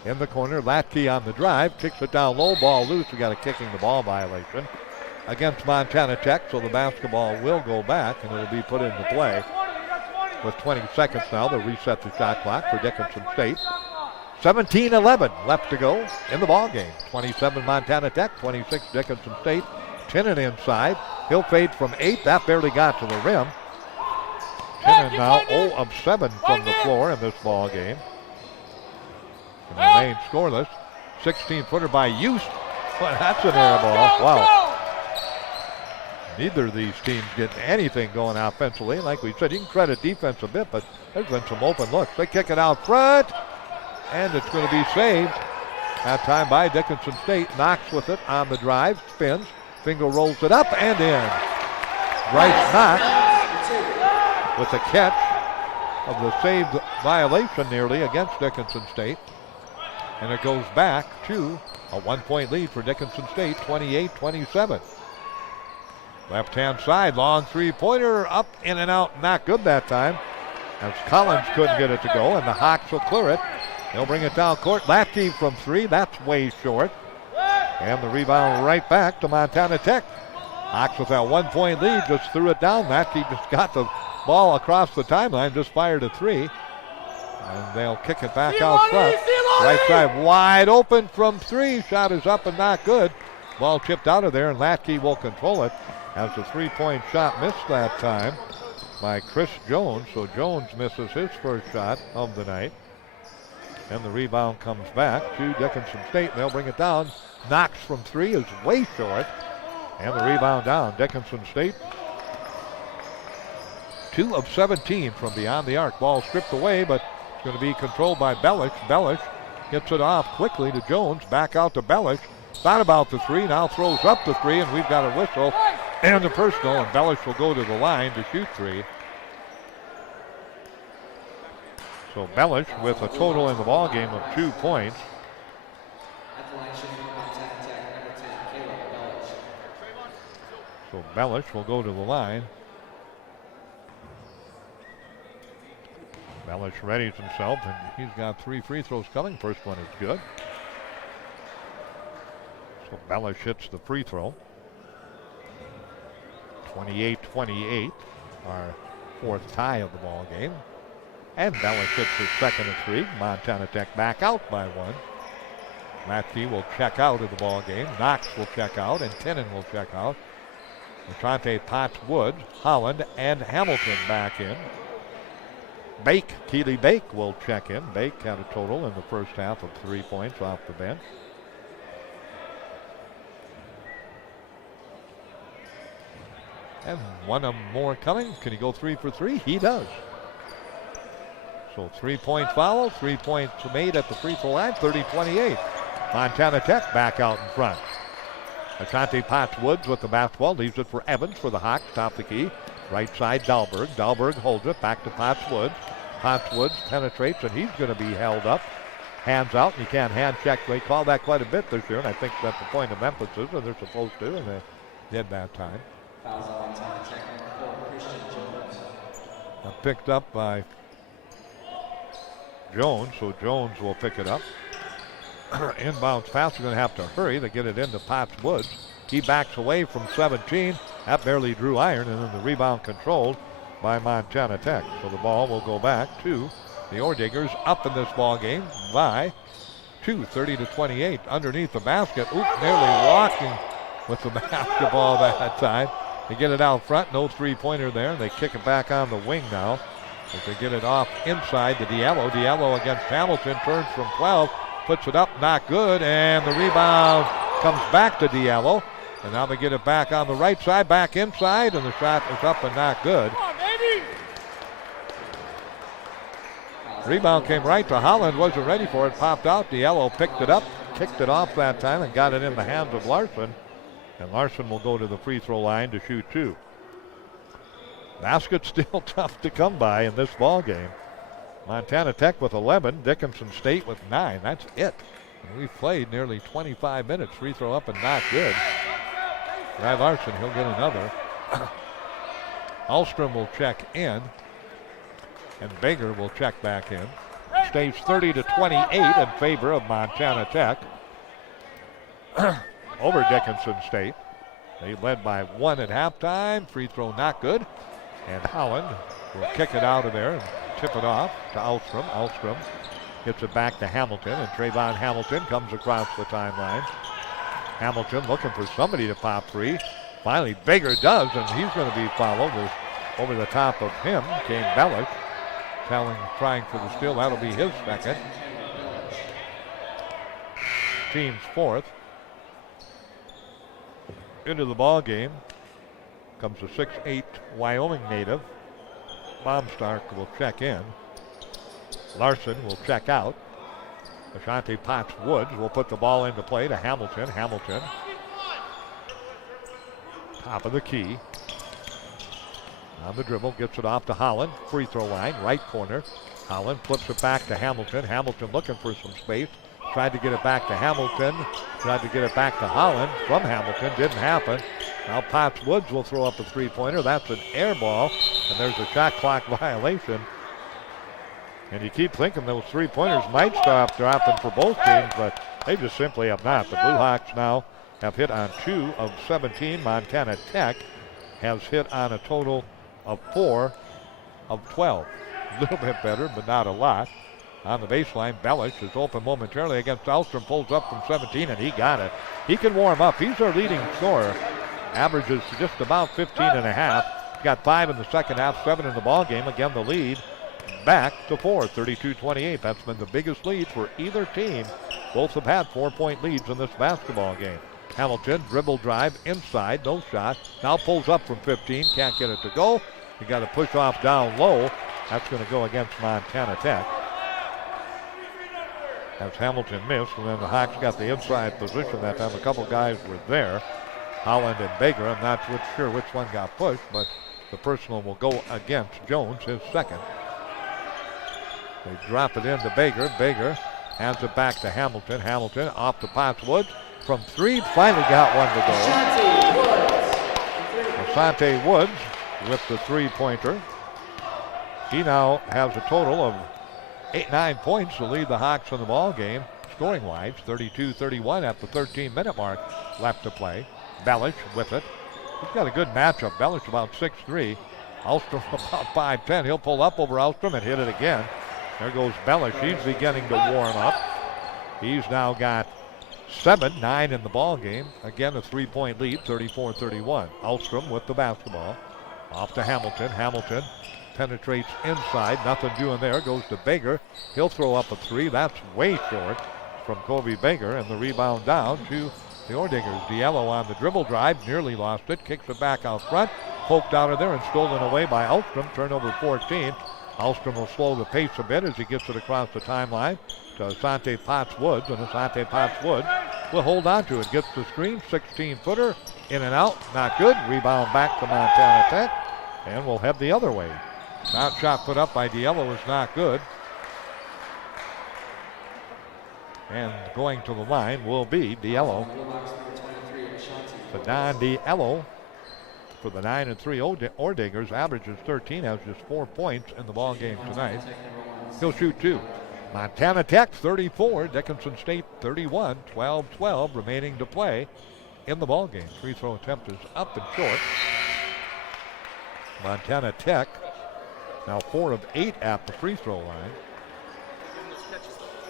In the corner, Lackey on the drive, kicks it down low, ball loose. We got a kicking the ball violation against Montana Tech, so the basketball will go back and it'll be put into play. with 20 seconds now. They'll reset the shot clock for Dickinson State. 17-11 left to go in the ball game. 27 Montana Tech, 26 Dickinson State. Tinnen inside. He'll fade from 8. That barely got to the rim. Tinnen now 0 of 7 from the floor in this ball game. And remains scoreless. 16-footer by Use. Well, that's an air ball. Wow. Neither of these teams getting anything going offensively. Like we said, you can credit defense a bit, but there's been some open looks. They kick it out front, and it's going to be saved. That time by Dickinson State. Knox with it on the drive, spins. Fingal rolls it up and in. Bryce Knox with a catch of the saved violation nearly against Dickinson State. And it goes back to a 1-point lead for Dickinson State, 28-27. Left-hand side, long three-pointer, up, in and out, not good that time, as Collins couldn't get it to go, and the Hawks will clear it. They'll bring it down court. Latke from 3, that's way short. And the rebound right back to Montana Tech. Hawks with that 1-point lead, just threw it down. Latke just got the ball across the timeline, just fired a 3. And they'll kick it back out front. Right side wide open from 3. Shot is up and not good. Ball chipped out of there, and Latke will control it as the 3-point shot missed that time by Chris Jones. So Jones misses his first shot of the night. And the rebound comes back to Dickinson State. They'll bring it down. Knox from 3 is way short. And the rebound down. Dickinson State 2 of 17 from beyond the arc. Ball stripped away, but it's going to be controlled by Bellish. Bellish gets it off quickly to Jones. Back out to Bellish. Thought about the 3. Now throws up the 3, and we've got a whistle and a personal. And Bellish will go to the line to shoot 3. So Bellish with a total in the ball game of 2 points. So Bellish will go to the line. Bellish readies himself, and he's got 3 free throws coming. First one is good. So Bellish hits the free throw. 28-28, our 4th tie of the ball game. And Bellish hits his second of 3. Montana Tech back out by 1. Latke will check out of the ball game. Knox will check out, and Tinnen will check out. Machante, Potts, Woods, Holland, and Hamilton back in. Bake, Keely Bake will check in. Bake had a total in the first half of 3 points off the bench. And one of them more coming. Can he go 3 for 3? He does. So 3-point foul, 3 points made at the free throw line, 30-28. Montana Tech back out in front. Asante Potts Woods with the basketball, leaves it for Evans for the Hawks, top the key. Right side, Dahlberg. Dahlberg holds it, back to Potts Woods. Potts Woods penetrates, and he's going to be held up. Hands out, and you can't hand check. They call that quite a bit this year, and I think that's the point of emphasis, and they're supposed to, and they did that time. Fouls on Montana Tech number 4, Christian Jones. Picked up by Jones, so Jones will pick it up. Inbounds pass, they're going to have to hurry to get it into Potts Woods. He backs away from 17. That barely drew iron, and then the rebound controlled by Montana Tech. So the ball will go back to the Orediggers, up in this ball game by 2, 30-28. Underneath the basket. Oop, nearly walking with the basketball that time. They get it out front, no 3-pointer there. They kick it back on the wing now. As they get it off inside to Diallo. Diallo against Hamilton, turns from 12, puts it up, not good, and the rebound comes back to Diallo. And now they get it back on the right side, back inside, and the shot is up and not good. Come on, baby. Rebound came right to Holland, wasn't ready for it, popped out. Diallo picked it up, kicked it off that time, and got it in the hands of Larson. And Larson will go to the free throw line to shoot 2. Basket still tough to come by in this ball game. Montana Tech with 11, Dickinson State with 9. That's it. And we've played nearly 25 minutes. Free throw up and not good. Guy Larson, he'll get another. Alstrom will check in, and Baker will check back in. Stays 30-28 in favor of Montana Tech over Dickinson State. They led by 1 at halftime. Free throw not good. And Holland will kick it out of there and tip it off to Alstrom. Alstrom gets it back to Hamilton, and Trayvon Hamilton comes across the timeline. Hamilton looking for somebody to pop free. Finally, Baker does, and he's going to be fouled. Over the top of him came Bellick, trying for the steal. That'll be his second. Team's fourth. Into the ball game comes a 6'8" Wyoming native. Baumstark will check in. Larson will check out. Ashante Potts Woods will put the ball into play to Hamilton. Hamilton, top of the key. On the dribble, gets it off to Holland. Free throw line, right corner. Holland flips it back to Hamilton. Hamilton looking for some space. Tried to get it back to Hamilton. Tried to get it back to Holland from Hamilton. Didn't happen. Now Potts Woods will throw up a three-pointer. That's an air ball, and there's a shot clock violation. And you keep thinking those three-pointers might stop dropping for both teams, but they just simply have not. The Blue Hawks now have hit on 2 of 17. Montana Tech has hit on a total of 4 of 12. A little bit better, but not a lot. On the baseline, Bellish is open momentarily against Alstrom, pulls up from 17, and he got it. He can warm up. He's our leading scorer. Averages just about 15 and a half. Got 5 in the second half, 7 in the ball game. Again, the lead back to 4, 32-28. That's been the biggest lead for either team. Both have had 4-point leads in this basketball game. Hamilton, dribble drive, inside, no shot. Now pulls up from 15, can't get it to go. You got to push off down low. That's going to go against Montana Tech. As Hamilton missed, and then the Hawks got the inside position that time. A couple guys were there, Holland and Baker. I'm not sure which one got pushed, but the personal will go against Jones, his second. They drop it into Baker. Baker hands it back to Hamilton. Hamilton off to Potts Woods. From 3, finally got one to go. Asante Woods with the three-pointer. He now has a total of 9 points to lead the Hawks in the ball game, scoring-wise, 32-31 at the 13-minute mark left to play. Bellish with it. He's got a good matchup. Bellish about 6'3". Alstrom about 5'10". He'll pull up over Alstrom and hit it again. There goes Bellish. He's beginning to warm up. He's now got 9 in the ball game. Again, a 3-point lead, 34-31. Alstrom with the basketball. Off to Hamilton. Hamilton penetrates inside. Nothing doing there. Goes to Baker. He'll throw up a 3. That's way short from Kobe Baker. And the rebound down to the Ordigers. Diallo on the dribble drive. Nearly lost it. Kicks it back out front. Poked out of there and stolen away by Alstrom. Turnover 14. Alstrom will slow the pace a bit as he gets it across the timeline to Asante Potts Woods. And Asante Potts Woods will hold on to it. Gets the screen. 16-footer. In and out. Not good. Rebound back to Montana Tech. And we'll head the other way. Bounce shot put up by Diallo is not good. And going to the line will be Diallo. Don Diallo for the 9-3 Ordigers averages 13, has just 4 points in the ball game tonight. He'll shoot 2. Montana Tech 34, Dickinson State 31, 12-12 remaining to play in the ball game. Free throw attempt is up and short. Montana Tech now 4 of 8 at the free throw line.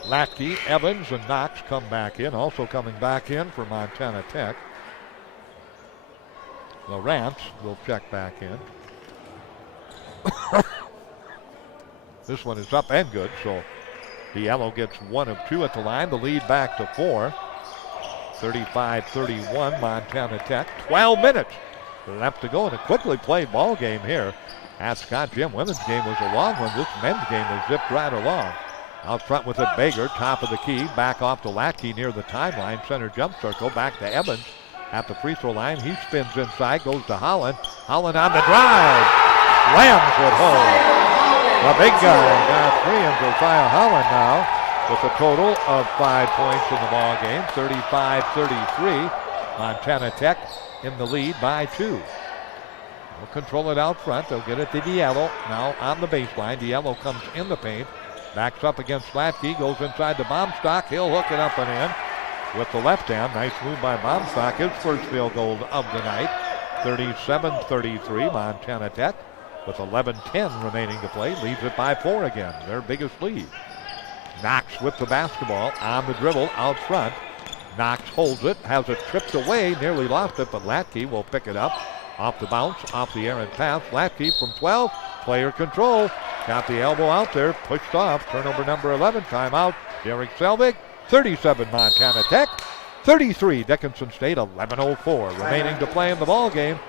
Lackey, Evans, and Knox come back in. Also coming back in for Montana Tech. Lawrence will check back in. This one is up and good, so Diallo gets 1 of 2 at the line. The lead back to 4. 35-31 Montana Tech. 12 minutes left to go in a quickly played ball game here at Scott Gym. Women's game was a long one. This men's game has zipped right along. Out front with it, Baker, top of the key, back off to Lackey near the timeline, center jump circle, back to Evans at the free throw line. He spins inside, goes to Holland. Holland on the drive, slams it home. The big guy got 3, and Josiah Holland now with a total of 5 points in the ball game, 35-33. Montana Tech in the lead by 2. They'll control it out front. They'll get it to Diallo. Now on the baseline. Diallo comes in the paint. Backs up against Slatke. Goes inside to Baumstock. He'll hook it up and in with the left hand. Nice move by Baumstock. His first field goal of the night. 37-33 Montana Tech. with 11:10 remaining to play. Leads it by 4 again, their biggest lead. Knox with the basketball on the dribble out front. Knox holds it, has it tripped away, nearly lost it, but Latke will pick it up. Off the bounce, off the errant pass. Latke from 12, player control. Got the elbow out there, pushed off. Turnover number 11, timeout. Derek Selvig, 37 Montana Tech, 33 Dickinson State, 11:04 remaining to play in the ball game.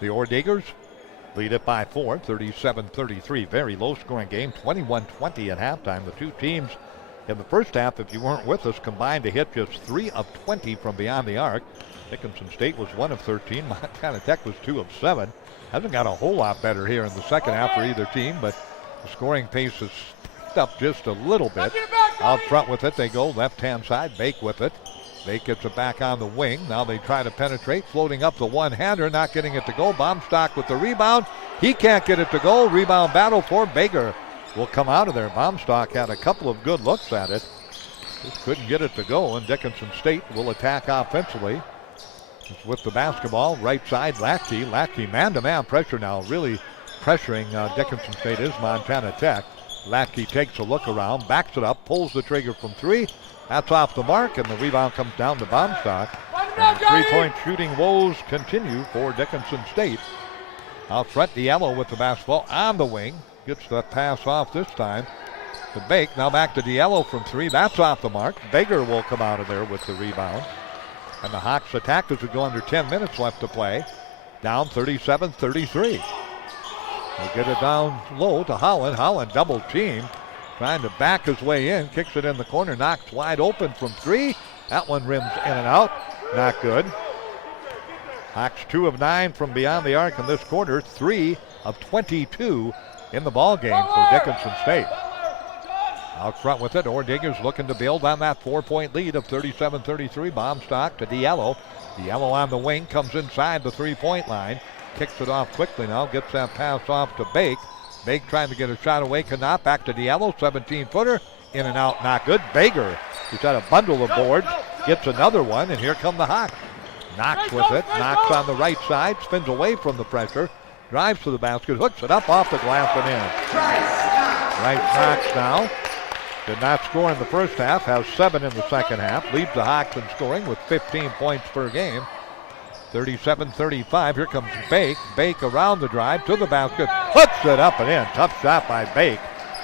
The Ordigers lead it by 4, 37-33. Very low-scoring game, 21-20 at halftime. The two teams in the first half, if you weren't with us, combined to hit just 3 of 20 from beyond the arc. Dickinson State was 1 of 13. Montana Tech was 2 of 7. Hasn't got a whole lot better here in the second half for either team, but the scoring pace has picked up just a little bit. Out front with it, they go left-hand side. Bake with it. Bake gets it back on the wing. Now they try to penetrate, floating up the one-hander, not getting it to go. Baumstock with the rebound. He can't get it to go. Rebound battle for Baker will come out of there. Baumstock had a couple of good looks at it. Just couldn't get it to go, and Dickinson State will attack offensively. It's with the basketball, right side, Latke. Latke man-to-man pressure now, really pressuring Dickinson State is Montana Tech. Latke takes a look around, backs it up, pulls the trigger from 3. That's off the mark, and the rebound comes down to Baumstock. And the three-point shooting woes continue for Dickinson State. Out front, Diallo with the basketball on the wing. Gets the pass off this time to Bake. Now back to Diallo from 3. That's off the mark. Baker will come out of there with the rebound. And the Hawks attack as we go under 10 minutes left to play. Down 37-33. They get it down low to Holland. Holland double team. Trying to back his way in, kicks it in the corner, knocks wide open from 3. That one rims in and out, not good. Hawks 2 of 9 from beyond the arc in this quarter, 3 of 22 in the ball game for Dickinson State. Out front with it, Ordigers looking to build on that 4-point lead of 37-33. Baumstock to Diallo. Diallo on the wing, comes inside the 3-point line, kicks it off quickly now, gets that pass off to Bake. Bake trying to get a shot away, cannot. Back to Diallo, 17-footer, in and out, not good. Baker, he's got a bundle of boards, gets another one, and here come the Hawks. Knox with it, Knox on the right side, spins away from the pressure, drives to the basket, hooks it up off the glass and in. Right Knox now, did not score in the first half, has 7 in the second half, leads the Hawks in scoring with 15 points per game. 37-35. Here comes Bake. Bake around the drive to the basket. Puts it up and in. Tough shot by Bake.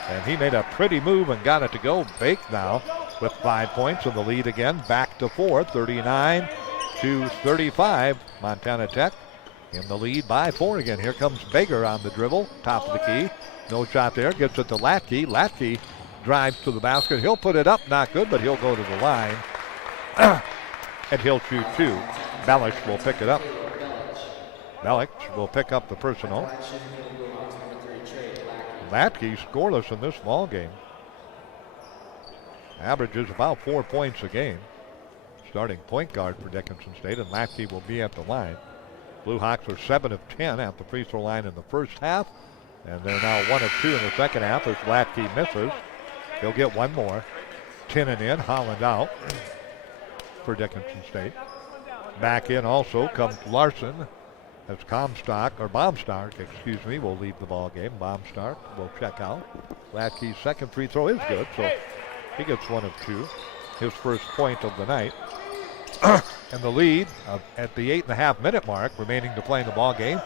And he made a pretty move and got it to go. Bake now with 5 points in the lead again. Back to 4. 39-35. Montana Tech in the lead by 4 again. Here comes Baker on the dribble. Top of the key. No shot there. Gets it to Latke. Latke drives to the basket. He'll put it up. Not good, but he'll go to the line. And he'll shoot 2. Belich will pick it up. Belich will pick up the personal. Latke scoreless in this ball game. Averages about 4 points a game. Starting point guard for Dickinson State, and Latke will be at the line. Blue Hawks are 7 of 10 at the free throw line in the first half, and they're now 1 of 2 in the second half as Latke misses. He'll get one more. Tinnin in, Holland out for Dickinson State. Back in also comes Larson. as Baumstark, will leave the ball game. Baumstark will check out. Latke's second free throw is good, so he gets 1 of 2. His first point of the night. And the lead at the 8.5 minute mark remaining to play in the ball game,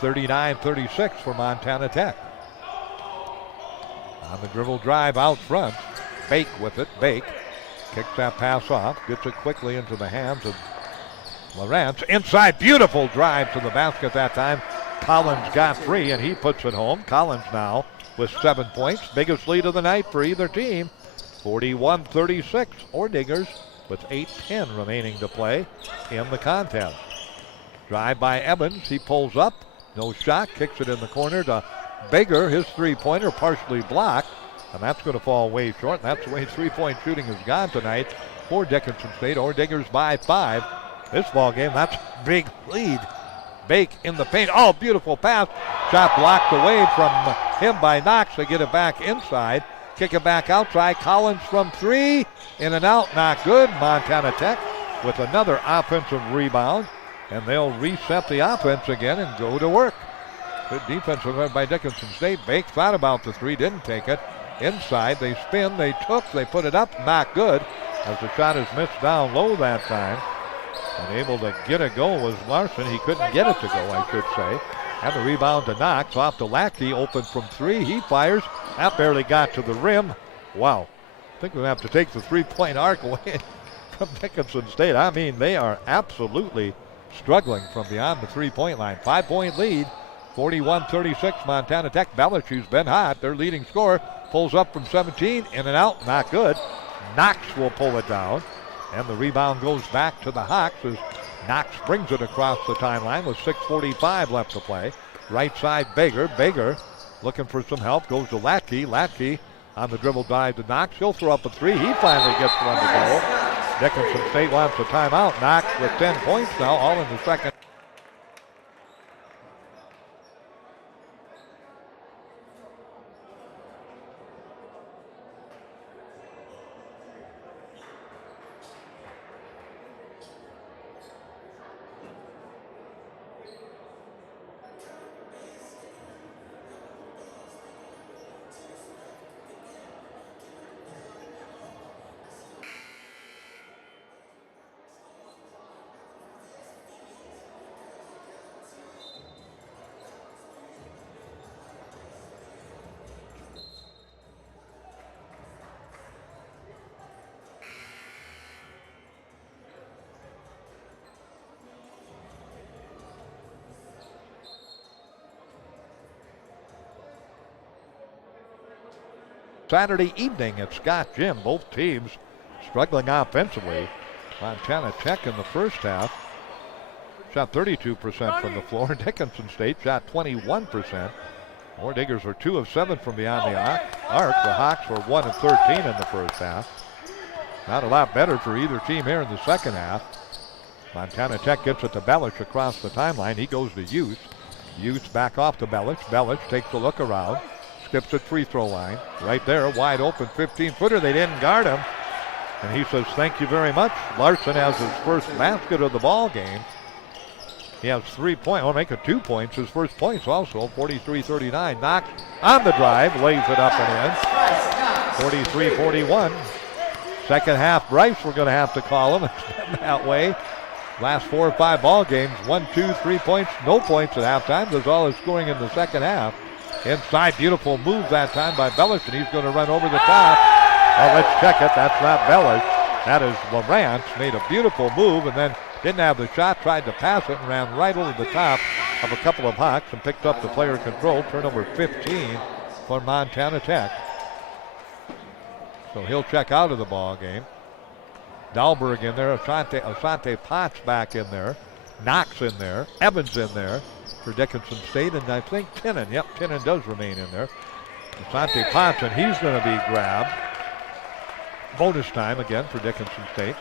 39-36 for Montana Tech. On the dribble drive out front, Bake with it. Bake kicks that pass off, gets it quickly into the hands of Lawrence. Inside, beautiful drive to the basket that time. Collins got free and he puts it home. Collins now with 7 points. Biggest lead of the night for either team. 41-36. Ordigers with 8:10 remaining to play in the contest. Drive by Evans. He pulls up. No shot. Kicks it in the corner to Baker. His three-pointer partially blocked. And that's going to fall way short. And that's the way three-point shooting has gone tonight for Dickinson State. Ordigers by 5. This ball game, that's a big lead. Bake in the paint. Oh, beautiful pass. Shot blocked away from him by Knox. They get it back inside. Kick it back outside. Collins from 3. In and out. Not good. Montana Tech with another offensive rebound. And they'll reset the offense again and go to work. Good defense by Dickinson State. Bake thought about the 3. Didn't take it. Inside. They spin. They put it up. Not good. As the shot is missed down low that time. And able to get a goal was Larson. He couldn't get it to go, I should say. And the rebound to Knox. Off to Lackey. Open from 3. He fires. That barely got to the rim. Wow. I think we'll have to take the three-point arc away from Dickinson State. I mean, they are absolutely struggling from beyond the three-point line. 5-point lead. 41-36 Montana Tech. Bellish, who's been hot, their leading scorer, pulls up from 17. In and out. Not good. Knox will pull it down. And the rebound goes back to the Hawks as Knox brings it across the timeline with 6:45 left to play. Right side, Baker. Baker looking for some help. Goes to Latke. Latke on the dribble dive to Knox. He'll throw up a 3. He finally gets one to go. Dickinson State wants a timeout. Knox with 10 points now, all in the second. Saturday evening at Scott Gym. Both teams struggling offensively. Montana Tech in the first half shot 32% from the floor. Dickinson State shot 21%. Ordigers were 2 of 7 from beyond the arc. The Hawks were 1 of 13 in the first half. Not a lot better for either team here in the second half. Montana Tech gets it to Bellish across the timeline. He goes to Use. Use back off to Bellish. Bellish takes a look around. Skips at free throw line. Right there, wide open 15-footer. They didn't guard him. And he says, thank you very much. Larson has his first basket of the ball game. He has 3 points. I'll make it 2 points. His first points also, 43-39. Knox on the drive, lays it up and in. 43-41. Second half, Bryce, we're going to have to call him. It's been that way. Last 4 or 5 ball games, 1, 2, 3 points, no points at halftime. That's all his scoring in the second half. Inside, beautiful move that time by Bellish, and he's going to run over the top. Well, let's check it. That's not Bellish. That is Lawrence. Made a beautiful move and then didn't have the shot, tried to pass it and ran right over the top of a couple of Hawks and picked up the player control. Turnover 15 for Montana Tech. So he'll check out of the ball game. Dahlberg in there. Asante Potts back in there. Knox in there. Evans in there for Dickinson State, and I think Tinnen. Yep, Tinnen does remain in there. Asante Potts, and he's going to be grabbed. Bonus time again for Dickinson State.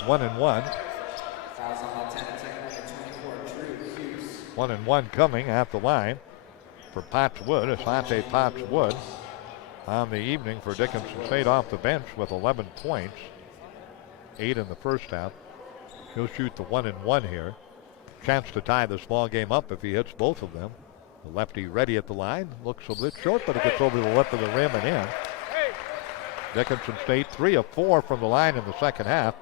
1-1. 1-1 coming at the line for Potts Wood. Asante Potts Wood on the evening for Dickinson State off the bench with 11 points. 8 in the first half. He'll shoot the 1-and-1 here. Chance to tie this ball game up if he hits both of them. The lefty ready at the line. Looks a bit short, but it gets over the lip of the rim and in. Dickinson State 3 of 4 from the line in the second half.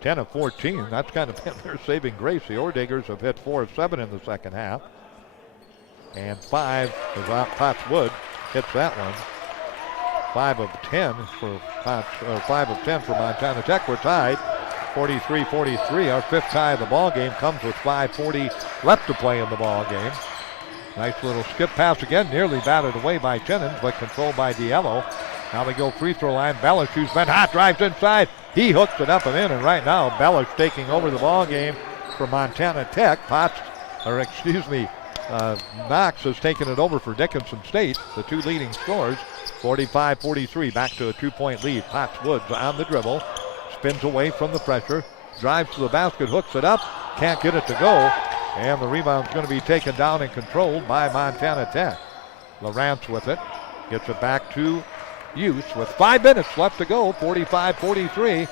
10 of 14. That's kind of been their saving grace. The Ordigers have hit 4 of 7 in the second half. And 5 as Potts Wood hits that one. 5 of 10 for Potts, 5 of 10 for Montana Tech. We're tied. 43-43. Our fifth tie of the ball game comes with 5:40 left to play in the ball game. Nice little skip pass again, nearly batted away by Tinnins, but controlled by Diallo. Now they go free throw line. Bellish, who's been hot, drives inside. He hooks it up and in, and right now Bellish taking over the ball game for Montana Tech. Knox has taken it over for Dickinson State. The two leading scorers, 45-43, back to a 2-point lead. Potts Woods on the dribble. Spins away from the pressure, drives to the basket, hooks it up, can't get it to go, and the rebound's going to be taken down and controlled by Montana Tech. Lawrence with it, gets it back to Use with 5 minutes left to go, 45-43.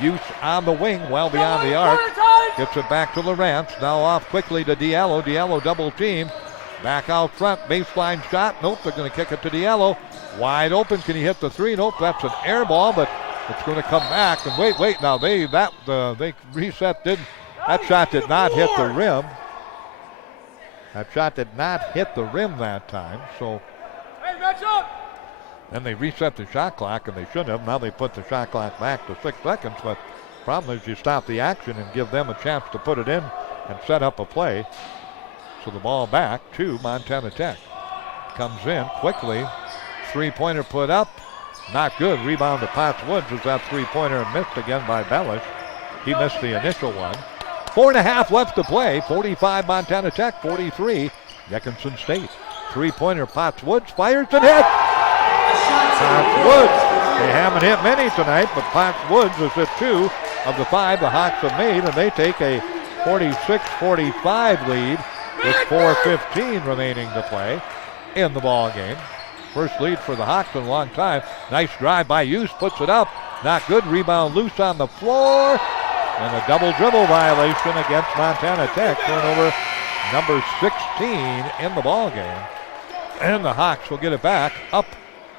Use on the wing, well beyond the arc, gets it back to Lawrence, now off quickly to Diallo. Diallo double team, back out front, baseline shot, nope, they're going to kick it to Diallo. Wide open, can he hit the three? Nope, that's an air ball, but it's going to come back, and wait. Now they reset. That shot did not hit the rim. That shot did not hit the rim that time. So then they reset the shot clock, and they shouldn't have. Now they put the shot clock back to 6 seconds. But the problem is you stop the action and give them a chance to put it in and set up a play. So the ball back to Montana Tech. Comes in quickly. 3-pointer put up. Not good. Rebound to Potts Woods as that 3-pointer missed again by Bellish. He missed the initial one. 4.5 left to play. 45 Montana Tech, 43 Dickinson State. 3-pointer Potts Woods fires and hits. Potts Woods. They haven't hit many tonight, but Potts Woods has hit 2 of the 5 the Hawks have made, and they take a 46-45 lead with 4:15 remaining to play in the ball game. First lead for the Hawks in a long time. Nice drive by Use, puts it up. Not good. Rebound loose on the floor. And a double dribble violation against Montana Tech. Turnover number 16 in the ball game. And the Hawks will get it back up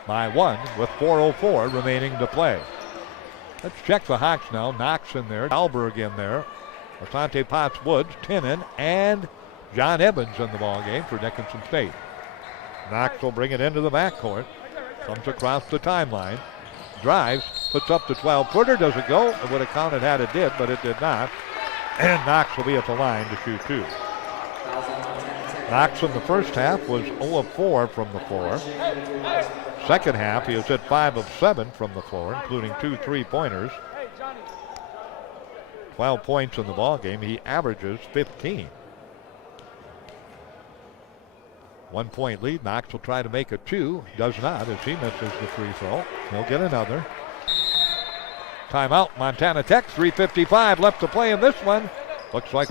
by 1 with 4:04 remaining to play. Let's check the Hawks now. Knox in there. Alberg in there. Asante Potts Woods, Tinnin, and John Evans in the ball game for Dickinson State. Knox will bring it into the backcourt. Comes across the timeline. Drives. Puts up the 12-footer. Does it go? It would have counted had it did, but it did not. And Knox will be at the line to shoot 2. Knox in the first half was 0 of 4 from the floor. Second half, he has hit 5 of 7 from the floor, including 2 3-pointers. 12 points in the ball game. He averages 15. 1-point lead. Knox will try to make it 2. Does not as he misses the free throw. He'll get another. Timeout. Montana Tech. 3:55 left to play in this one. Looks like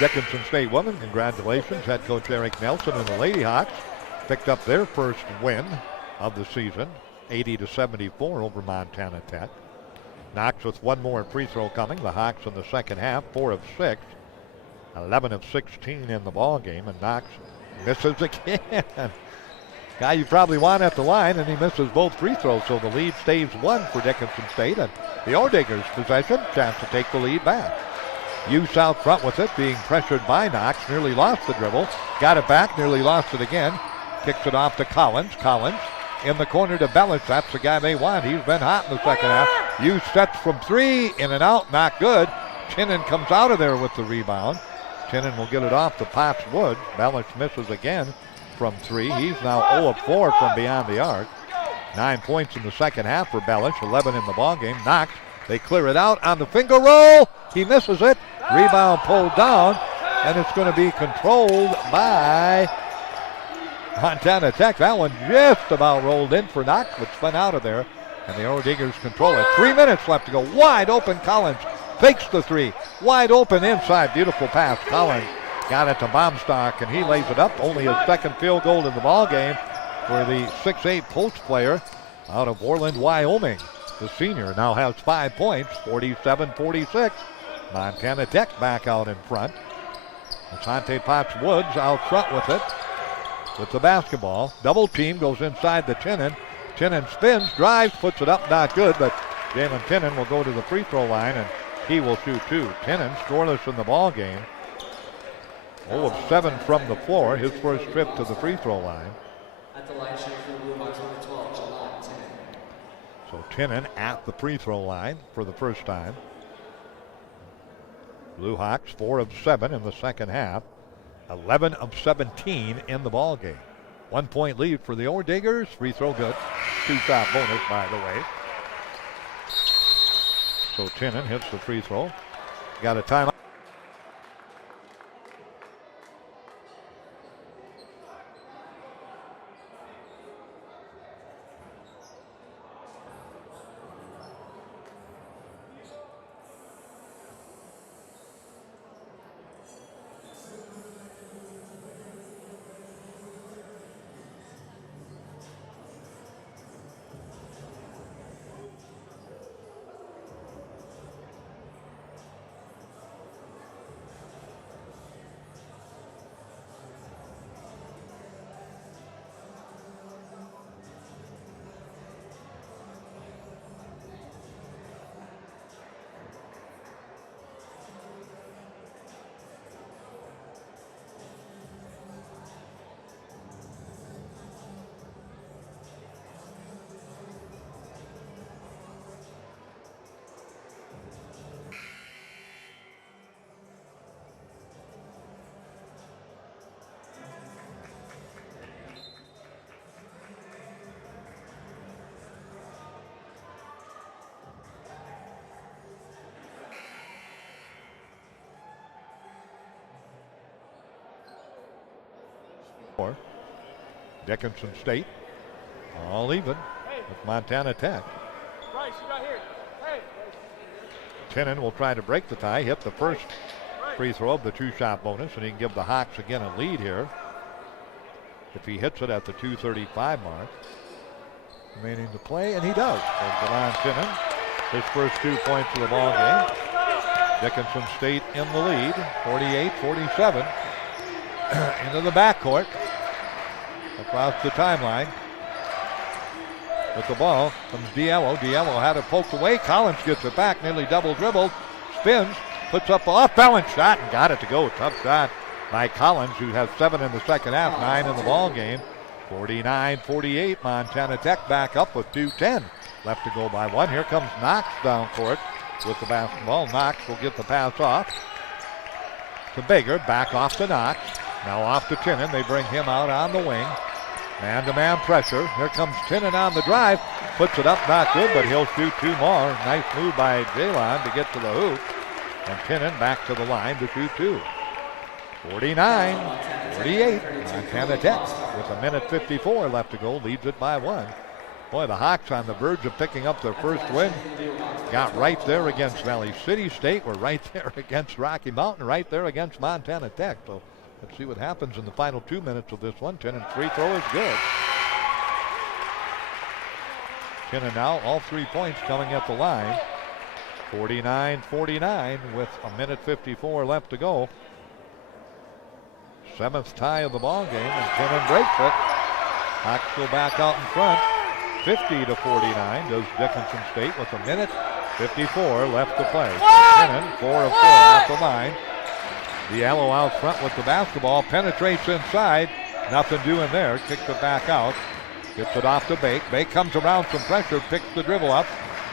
Dickinson State women, congratulations. Head coach Eric Nelson and the Lady Hawks picked up their first win of the season, 80-74 over Montana Tech. Knox with one more free throw coming. The Hawks in the second half, 4 of 6, 11 of 16 in the ball game, and Knox misses again. Guy you probably want at the line, and he misses both free throws, so the lead stays 1 for Dickinson State, and the Ordigers possession, chance to take the lead back. Use out front with it, being pressured by Knox. Nearly lost the dribble. Got it back, nearly lost it again. Kicks it off to Collins. Collins in the corner to Bellish. That's the guy they want. He's been hot in the second half. Use sets from 3, in and out, not good. Tinnin comes out of there with the rebound. Tinnin will get it off to Potts Woods. Bellish misses again. from 3. He's now 0 of 4 from beyond the arc. 9 points in the second half for Bellish, 11 in the ballgame. Knox, they clear it out on the finger roll. He misses it. Rebound pulled down, and it's going to be controlled by Montana Tech. That one just about rolled in for Knox, but spun out of there. And the Oredigers control it. 3 minutes left to go. Wide open Collins fakes the 3. Wide open inside. Beautiful pass. Collins got it to Baumstock, and he lays it up. Only his second field goal in the ball game for the 6'8 post player out of Orland, Wyoming. The senior now has 5 points, 47-46. Montana Tech back out in front. Asante Potts Woods out front with it, with the basketball. Double team goes inside the Tinnon. Tinnon spins, drives, puts it up, not good, but Jalen Tinnon will go to the free throw line, and he will shoot 2. Tinnon scoreless in the ball game. 0 of 7 from the floor, his first trip to the free throw line. At the line, shooting for the Blue Hawks, number 12, July Tinnon. So Tinnon at the free throw line for the first time. Blue Hawks 4 of 7 in the second half. 11 of 17 in the ball game. 1 point lead for the Oredigers. Free throw good. 2-shot bonus, by the way. So Tinnon hits the free throw. Got a timeout. Dickinson State all even with Montana Tech. Bryce, you got here. Hey. Tinnon will try to break the tie, hit the first free throw of the 2-shot bonus, and he can give the Hawks again a lead here if he hits it at the 2:35 mark. Remaining to play, and he does. So Delon Tinnon, his first 2 points of the ball game. Dickinson State in the lead, 48-47. Into the backcourt. Across the timeline. With the ball comes Diallo. Diallo had it poked away. Collins gets it back, nearly double dribbled. Spins, puts up the off-balance shot and got it to go. Tough shot by Collins, who has 7 in the second half, 9 in the ball game. 49-48. Montana Tech back up with 2:10 left to go by 1. Here comes Knox down court with the basketball. Knox will get the pass off to Baker. Back off to Knox. Now off to Tinnon. They bring him out on the wing. Man-to-man pressure. Here comes Tinnon on the drive. Puts it up, not good, but he'll shoot 2 more. Nice move by Jalon to get to the hoop. And Tinnon back to the line to shoot 2. 49-48. Montana Tech with 1:54 left to go. Leads it by 1. Boy, the Hawks on the verge of picking up their first win. Got right there against Valley City State. We're right there against Rocky Mountain. Right there against Montana Tech. So let's see what happens in the final 2 minutes of this one. Tinnon's free throw is good. Tinnon now, all 3 points coming at the line. 49-49 with 1:54 left to go. 7th tie of the ball game, and Tinnon breaks it. Hawks go back out in front. 50-49 does Dickinson State with 1:54 left to play. Tinnon, 4 of 4 at the line. Diallo out front with the basketball, penetrates inside, nothing doing there, kicks it back out, gets it off to Bake. Bake comes around some pressure, picks the dribble up,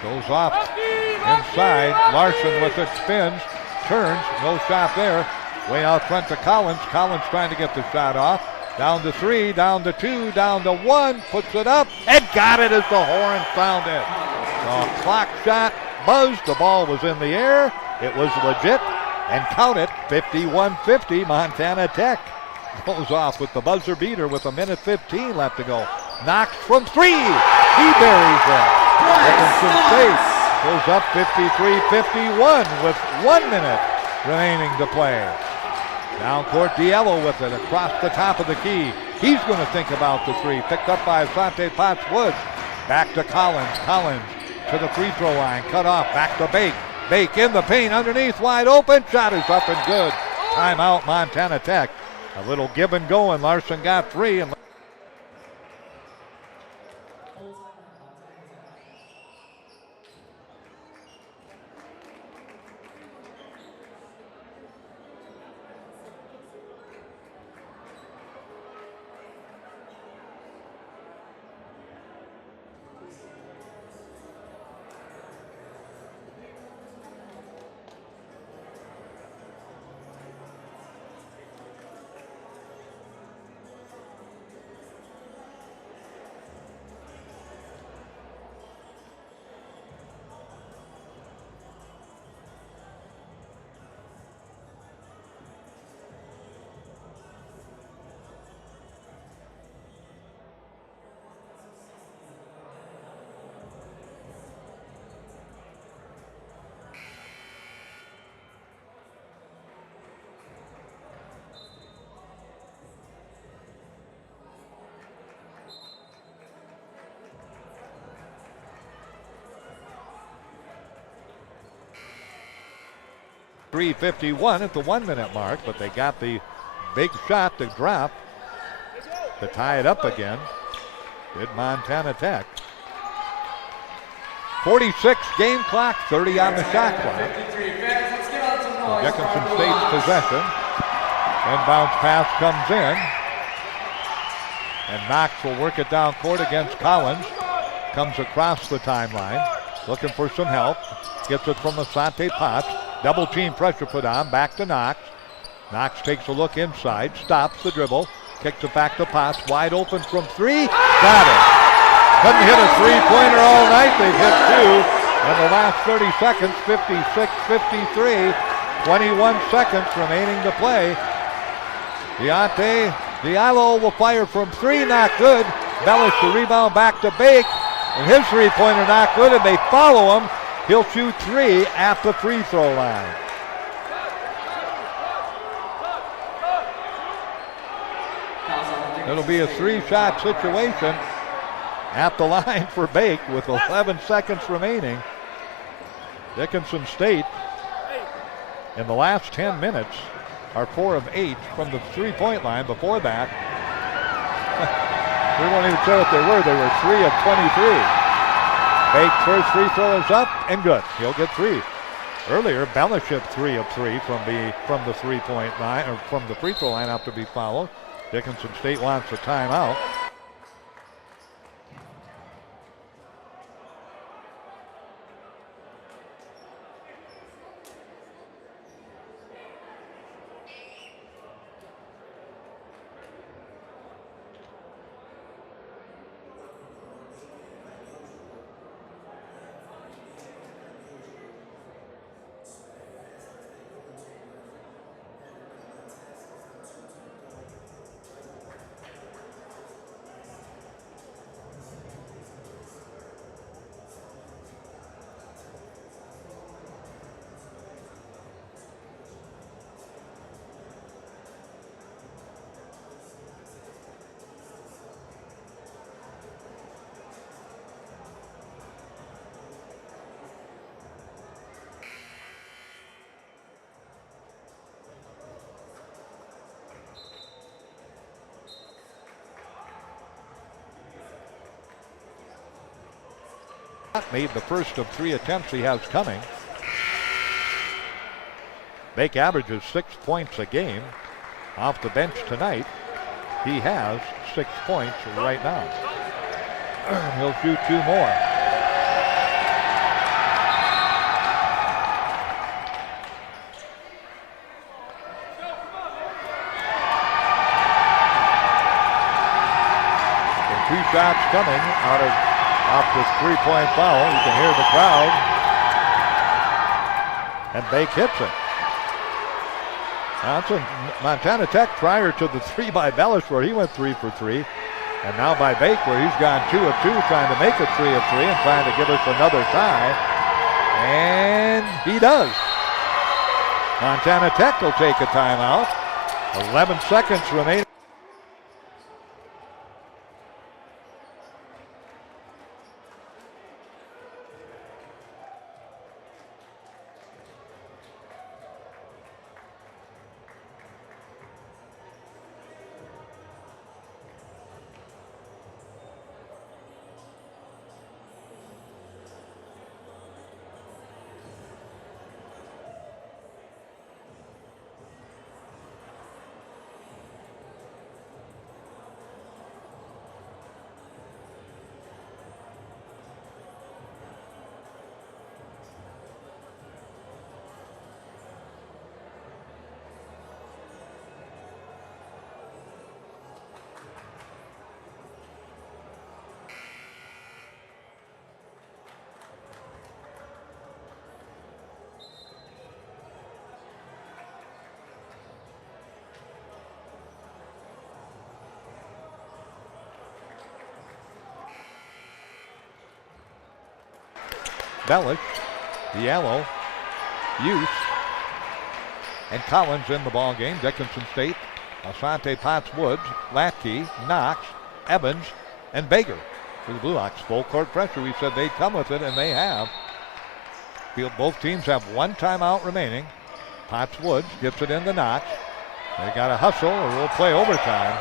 goes off inside. Larson with it, spins, turns, no shot there. Way out front to Collins. Collins trying to get the shot off. Down to 3, down to 2, down to 1, puts it up, and got it as the horn sounded. The clock shot buzzed, the ball was in the air, it was legit, and count it, 51-50, Montana Tech goes off with the buzzer beater with 1:15 left to go. Knox from 3, he buries it. Dickinson State goes up 53-51 with 1 minute remaining to play. Down court, Diallo with it across the top of the key. He's going to think about the 3. Picked up by Asante Potts Woods. Back to Collins. Collins to the free throw line. Cut off. Back to Bake. Bake in the paint underneath. Wide open. Shot is up and good. Timeout Montana Tech. A little give and go, and Larson got 3. And 3:51 at the 1 minute mark, but they got the big shot to drop to tie it up again. Did Montana Tech. 46 game clock, 30 on the shot clock. Dickinson State's possession. Inbounds pass comes in. And Knox will work it down court against Collins. Comes across the timeline. Looking for some help. Gets it from Asante Potts. Double team pressure put on. Back to Knox. Knox takes a look inside. Stops the dribble. Kicks it back to Potts. Wide open from 3. Got it. Couldn't hit a three-pointer all night. They've hit 2 in the last 30 seconds. 56-53. 21 seconds remaining to play. Deontay Diallo will fire from 3. Not good. Bellish the rebound back to Bake. And his three-pointer not good, and they follow him. He'll shoot 3 at the free throw line. It'll be a 3-shot situation at the line for Bake with 11 seconds remaining. Dickinson State in the last 10 minutes are 4 of 8 from the three-point line. Before that, we won't even say what they were. They were 3 of 23. Bake's first free throw is up and good. He'll get 3. Earlier, Bellish hit 3 of 3 from the three-point line, or from the free throw line out to be fouled. Dickinson State wants a timeout. Made the first of 3 attempts he has coming. Bake averages 6 points a game. Off the bench tonight, he has 6 points right now. He'll shoot 2 more. shots coming off this three-point foul. You can hear the crowd. And Bake hits it. Johnson, Montana Tech prior to the three by Bellish where he went 3 for 3. And now by Bake where he's gone 2 of 2 trying to make it 3 of 3 and trying to give us another tie. And he does. Montana Tech will take a timeout. 11 seconds remaining. Bellish, Diallo, Use, and Collins in the ball game. Dickinson State, Asante, Potts, Woods, Latke, Knox, Evans, and Baker for the Blue Hawks. Full court pressure. We said they'd come with it, and they have. Both teams have one timeout remaining. Potts, Woods gets it into Knox. They got to hustle, or we'll play overtime.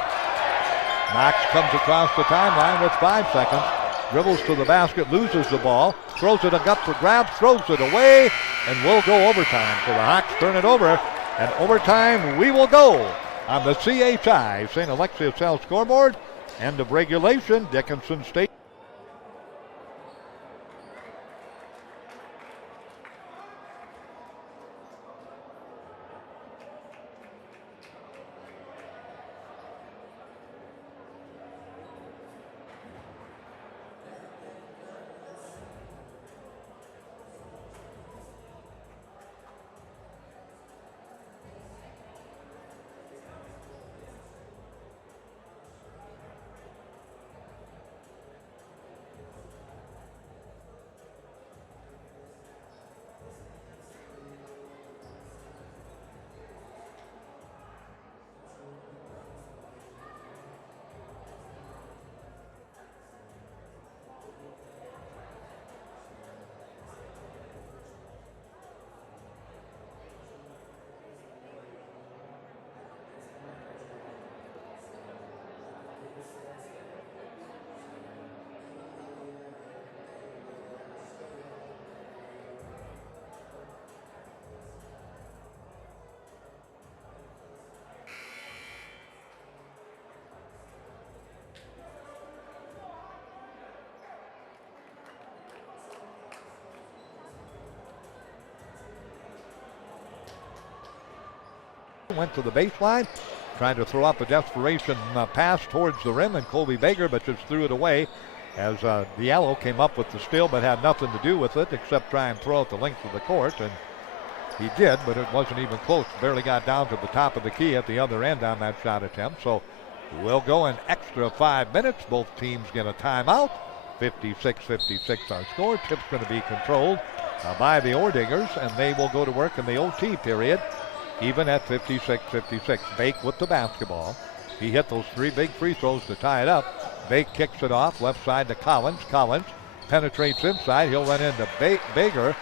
Knox comes across the timeline with 5 seconds. Dribbles to the basket, loses the ball, throws it up for grabs, throws it away, and we'll go overtime. So the Hawks turn it over, and overtime we will go on the CHI St. Alexius L scoreboard. End of regulation, Dickinson State. Went to the baseline, trying to throw up a desperation pass towards the rim, and Colby Baker, but just threw it away as Diallo came up with the steal, but had nothing to do with it except try and throw it the length of the court, and he did, but it wasn't even close. Barely got down to the top of the key at the other end on that shot attempt. So we'll go an extra 5 minutes. Both teams get a timeout. 56-56 our score. Tip's going to be controlled by the Ordingers, and they will go to work in the OT period. Even at 56-56. Bake with the basketball. He hit those 3 big free throws to tie it up. Bake kicks it off left side to Collins. Collins penetrates inside. He'll run into Baker.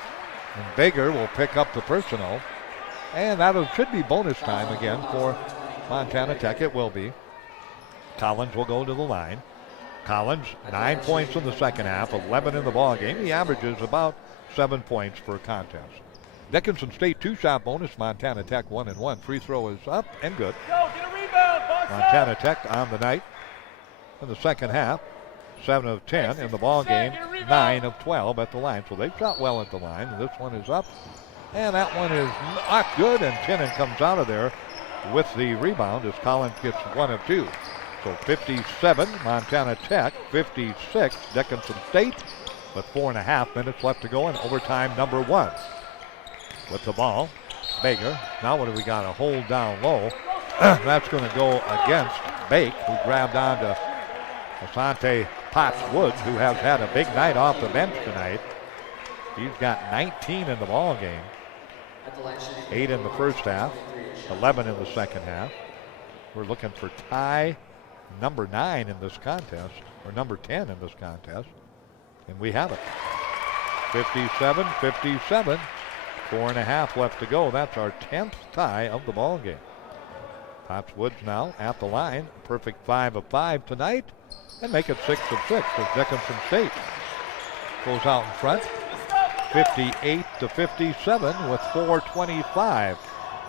And Baker will pick up the personal. And that should be bonus time again for Montana Tech. It will be. Collins will go to the line. Collins, 9 points in the second half, 11 in the ball game. He averages about 7 points per contest. Dickinson State 2-shot bonus. Montana Tech 1-1. Free throw is up and good. Go, get a rebound, Montana Tech on the night in the second half. 7 of 10 in the ball game. 9 of 12 at the line. So they've shot well at the line. This one is up. And that one is not good. And Tinnen comes out of there with the rebound as Collins gets 1 of 2. So 57, Montana Tech, 56, Dickinson State, with 4.5 minutes left to go in overtime number 1. With the ball, Baker. Now what do we got? A hold down low. That's going to go against Bake, who grabbed onto Asante Potts Woods, who has had a big night off the bench tonight. He's got 19 in the ball game. 8 in the first half, 11 in the second half. We're looking for tie number 9 in this contest, or number 10 in this contest, and we have it. 57-57, 4.5 left to go. That's our 10th tie of the ball game. Potts Woods now at the line, perfect 5 of 5 tonight, and make it 6 of 6 as Dickinson State goes out in front. 58-57 with 4:25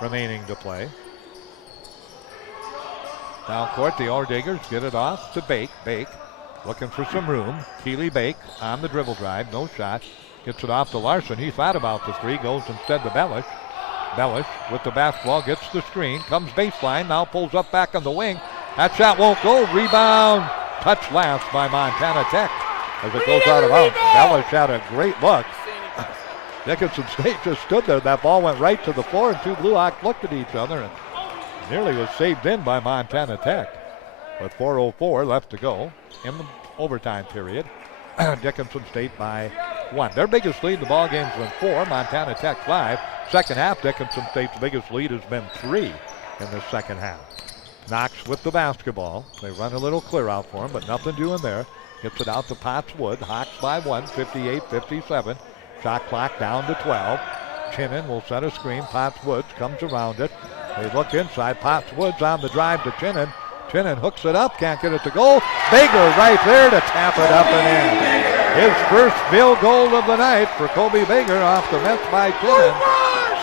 remaining to play. Down court, the Orediggers get it off to Bake. Bake looking for some room. Keeley Bake on the dribble drive, no shot. Gets it off to Larson. He thought about the three, goes instead to Bellish. Bellish with the basketball, gets the screen, comes baseline, now pulls up back on the wing. That shot won't go. Rebound, touch last by Montana Tech as it goes out of bounds. Bellish had a great look. Dickinson State just stood there. That ball went right to the floor, and two Blue Hawks looked at each other and nearly was saved in by Montana Tech. With 4:04 left to go in the overtime period. Dickinson State by 1. Their biggest lead in the ball game has been 4. Montana Tech 5. Second half, Dickinson State's biggest lead has been 3 in the second half. Knox with the basketball. They run a little clear out for him, but nothing doing there. Gets it out to Potts Wood. Hawks by 1, 58-57. Shot clock down to 12. Chinnan will set a screen. Potts Woods comes around it. They look inside. Potts Woods on the drive to Chinnan. Chinnan hooks it up, can't get it to go. Baker right there to tap it up and in. His first field goal of the night for Kobe Baker off the miss by Chinnan.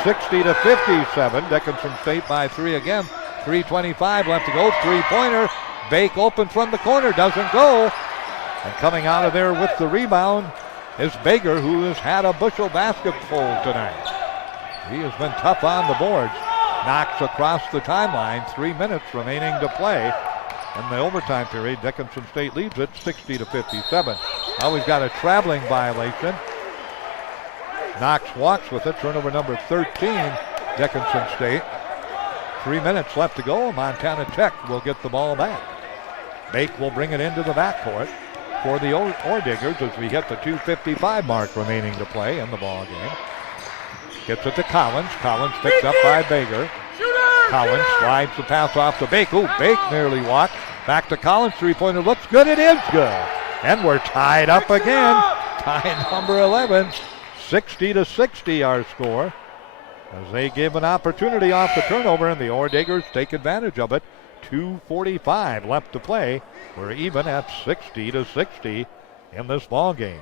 60-57. Dickinson State by 3 again. 3:25 left to go. Three-pointer. Bake open from the corner, doesn't go. And coming out of there with the rebound is Baker, who has had a bushel basketful tonight. He has been tough on the boards. Knocks across the timeline. 3 minutes remaining to play in the overtime period. Dickinson State leads it 60-57. Now we've got a traveling violation. Knox walks with it. Turnover number 13, Dickinson State. 3 minutes left to go. Montana Tech will get the ball back. Bake will bring it into the backcourt for the Orediggers as we hit the 2:55 mark remaining to play in the ball game. Gets it to Collins. Collins picked up by Baker. Collins slides the pass off to Bake. Ooh, Bake nearly walked. Back to Collins. Three-pointer looks good. It is good. And we're tied up again. Tie number 11. 60-60 our score. As they give an opportunity off the turnover, and the Orediggers take advantage of it. 2:45 left to play. We're even at 60-60 in this ball game.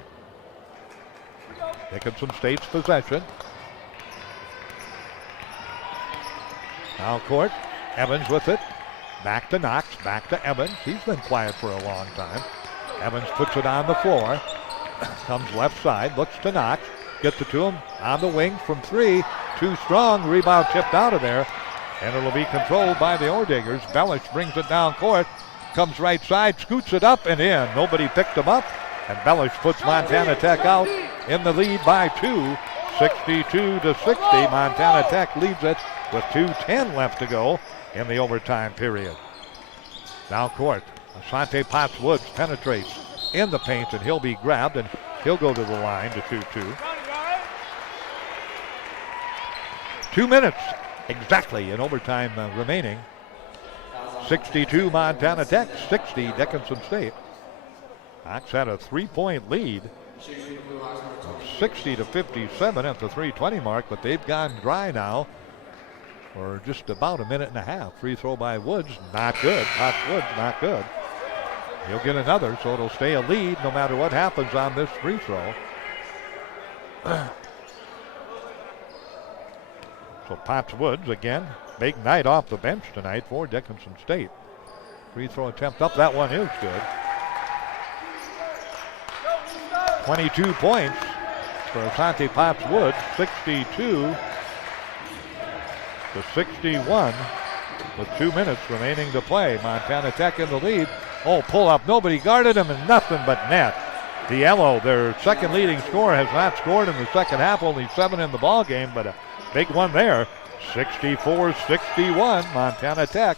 Dickinson State's possession. Now court, Evans with it. Back to Knox, back to Evans. He's been quiet for a long time. Evans puts it on the floor. Comes left side, looks to Knox. Gets it to him on the wing from 3. Too strong, rebound tipped out of there. And it'll be controlled by the Orediggers. Bellish brings it down court. Comes right side, scoots it up and in. Nobody picked him up. And Bellish puts Montana Tech out in the lead by 2. 62-60. Montana Tech leads it with 2:10 left to go in the overtime period. Down court, Asante Potts Woods penetrates in the paint, and he'll be grabbed, and he'll go to the line to shoot 2. 2 minutes exactly in overtime remaining. 62 Montana Tech, 60 Dickinson State. Hawks had a 3-point lead. 60-57 at the 3:20 mark, but they've gone dry now for just about a minute and a half. Free throw by Woods, not good. Potts Woods, not good. He'll get another, so it'll stay a lead no matter what happens on this free throw. So Potts Woods again, big night off the bench tonight for Dickinson State. Free throw attempt up, that one is good. 22 points for Asante Potts Woods, 62-61. with 2 minutes remaining to play. Montana Tech in the lead. Oh, pull up. Nobody guarded him and nothing but net. Diallo, their second leading scorer, has not scored in the second half. Only 7 in the ball game, but a big one there. 64-61. Montana Tech,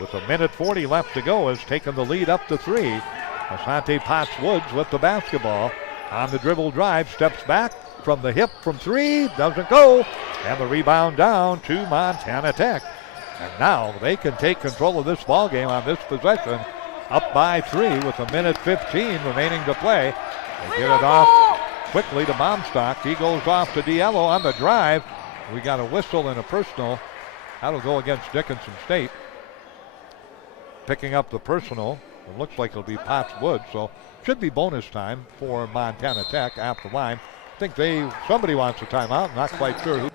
with a minute 40 left to go, has taken the lead up to 3. Asante Potts Woods with the basketball. On the dribble drive, steps back from the hip from 3, doesn't go, and the rebound down to Montana Tech. And now they can take control of this ball game on this possession, up by 3 with a minute 15 remaining to play. They get it off quickly to Momstock. He goes off to Diallo on the drive. We got a whistle and a personal. That'll go against Dickinson State. Picking up the personal. It looks like it'll be Potts Woods, so should be bonus time for Montana Tech at the line. I think somebody wants a timeout, not quite sure who.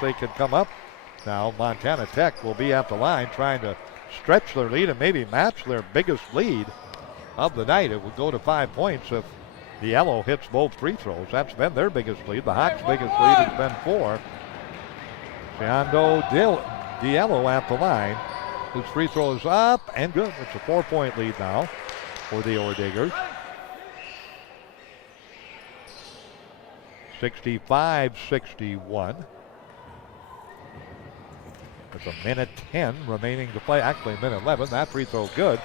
They can come up. Now Montana Tech will be at the line trying to stretch their lead and maybe match their biggest lead of the night. It would go to 5 points if Diallo hits both free throws. That's been their biggest lead. The Hawks' biggest lead has been 4. Giando Diallo at the line. His free throw is up and good. It's a 4-point lead now for the Orediggers. 65-61. There's a minute 10 remaining to play. Actually, a minute 11. That free throw good.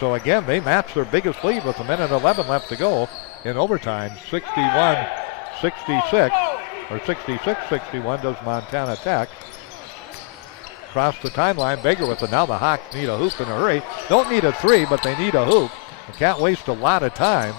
So again, they match their biggest lead with a minute 11 left to go in overtime. 61-66, or 66-61 does Montana Tech. Across the timeline, Baker with it. Now the Hawks need a hoop in a hurry. Don't need a 3, but they need a hoop. They can't waste a lot of time.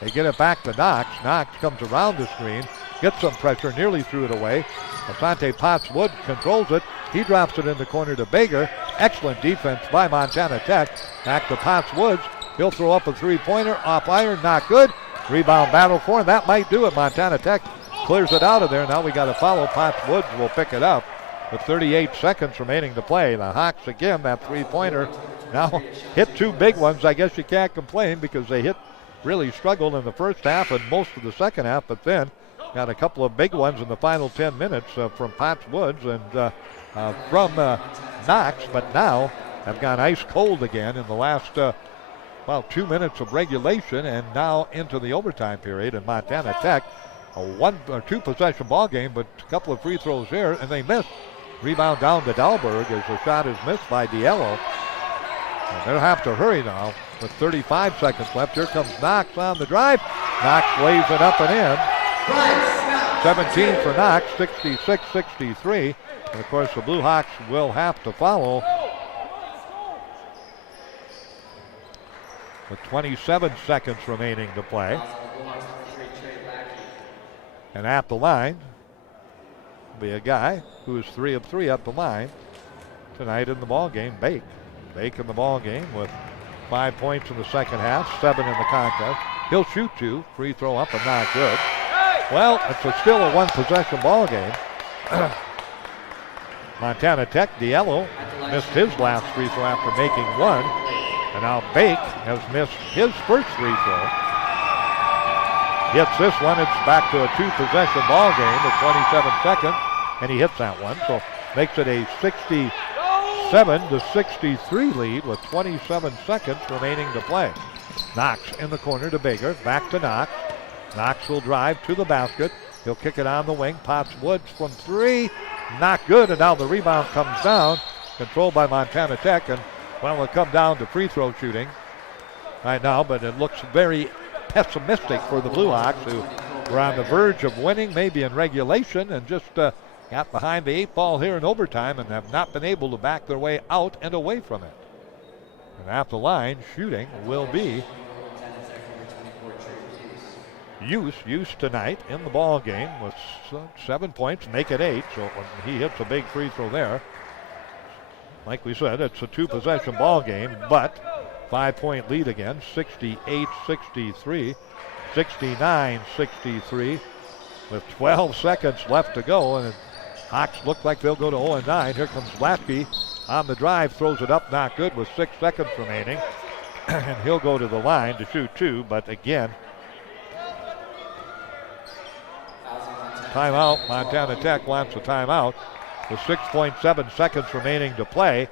They get it back to Knox. Knox comes around the screen, gets some pressure, nearly threw it away. Asante Potts Woods controls it. He drops it in the corner to Baker. Excellent defense by Montana Tech. Back to Potts Woods. He'll throw up a 3-pointer off iron, not good. Rebound battle for him. That might do it. Montana Tech clears it out of there. Now we got to follow. Potts Woods will pick it up with 38 seconds remaining to play. The Hawks again, that 3-pointer. Now hit 2 big ones. I guess you can't complain because they really struggled in the first half and most of the second half, but then got a couple of big ones in the final 10 minutes from Potts Woods and from Knox, but now have gone ice cold again in the last 2 minutes of regulation and now into the overtime period. And Montana Tech, a 1 or 2 possession ball game, but a couple of free throws there, and they missed. Rebound down to Dahlberg as the shot is missed by Diallo. And they'll have to hurry now with 35 seconds left. Here comes Knox on the drive. Knox lays it up and in. 17 for Knox, 66-63. And of course the Blue Hawks will have to follow with 27 seconds remaining to play. And at the line will be a guy who is 3 of 3 at the line tonight in the ball game, Bake. Bake in the ball game with 5 points in the second half, 7 in the contest. He'll shoot 2, free throw up and not good. Well, it's still a 1 possession ball game. Montana Tech, Diallo missed his last free throw after making 1. And now Bake has missed his first free throw. Hits this one, it's back to a 2 possession ball game at 27 seconds. And he hits that one, so makes it a 7-63 lead with 27 seconds remaining to play. Knox in the corner to Baker. Back to Knox. Knox will drive to the basket. He'll kick it on the wing. Potts Woods from three. Not good. And now the rebound comes down. Controlled by Montana Tech. And, well, it'll come down to free throw shooting right now. But it looks very pessimistic for the Blue Hawks, who were on the verge of winning, maybe in regulation, and just got behind the 8 ball here in overtime and have not been able to back their way out and away from it. And at the line, shooting will be Use tonight in the ball game with 7 points, make it 8. So he hits a big free throw there. Like we said, it's a 2-possession ball game, but 5-point lead again, 68-63, 69-63, with 12 seconds left to go, and Hawks look like they'll go to 0-9. Here comes Latke on the drive, throws it up, not good with 6 seconds remaining, and he'll go to the line to shoot 2, but again, timeout. Montana Tech wants a timeout with 6.7 seconds remaining to play.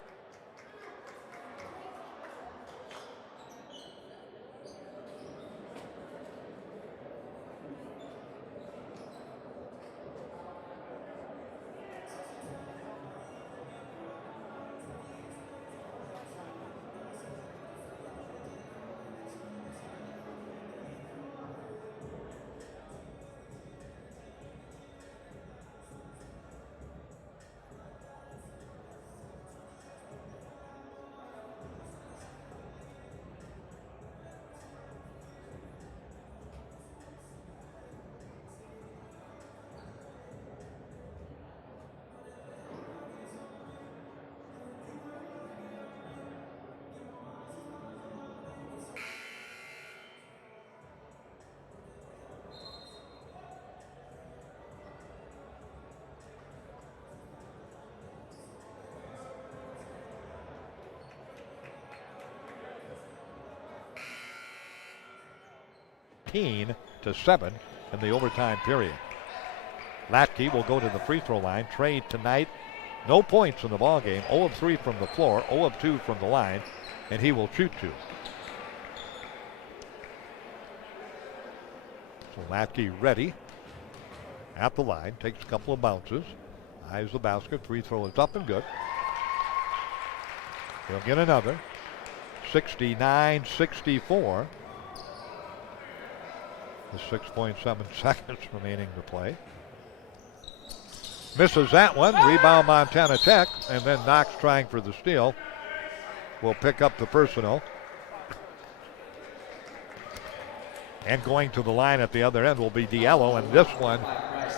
To 7 in the overtime period. Latke will go to the free throw line. Trade tonight, no points in the ball game. 0 of 3 from the floor, 0 of 2 from the line, and he will shoot 2. So Latke ready at the line, takes a couple of bounces, eyes the basket. Free throw is up and good. He'll get another. 69-64. With 6.7 seconds remaining to play. Misses that one. Rebound Montana Tech. And then Knox trying for the steal. Will pick up the personal. And going to the line at the other end will be Diallo. And this one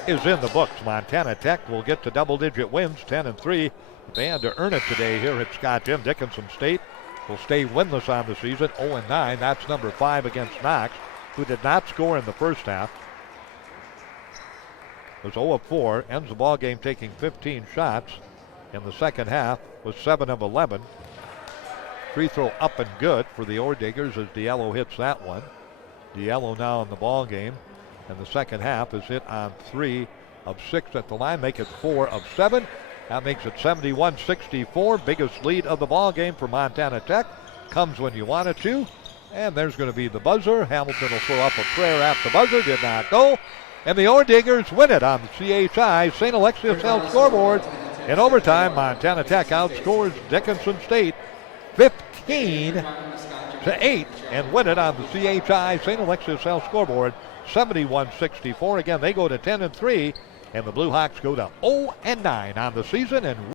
is in the books. Montana Tech will get to double-digit wins, 10-3. They had to earn it today here at Scott Jim Dickinson State. Will stay winless on the season, 0-9. That's number 5 against Knox, who did not score in the first half. Was 0 of 4, ends the ball game taking 15 shots in the second half, was 7 of 11. Free throw up and good for the Orediggers as Diallo hits that one. Diallo now in the ball game, and the second half is hit on 3 of 6 at the line, make it 4 of 7. That makes it 71-64, biggest lead of the ball game for Montana Tech. Comes when you want it to. And there's going to be the buzzer. Hamilton will throw up a prayer at the buzzer. Did not go. And the Orediggers win it on the CHI St. Alexius Health scoreboard. In overtime, Montana Tech outscores Dickinson State 15-8 and win it on the CHI St. Alexius Health scoreboard 71-64. Again, they go to 10-3, and the Blue Hawks go to 0-9 on the season. And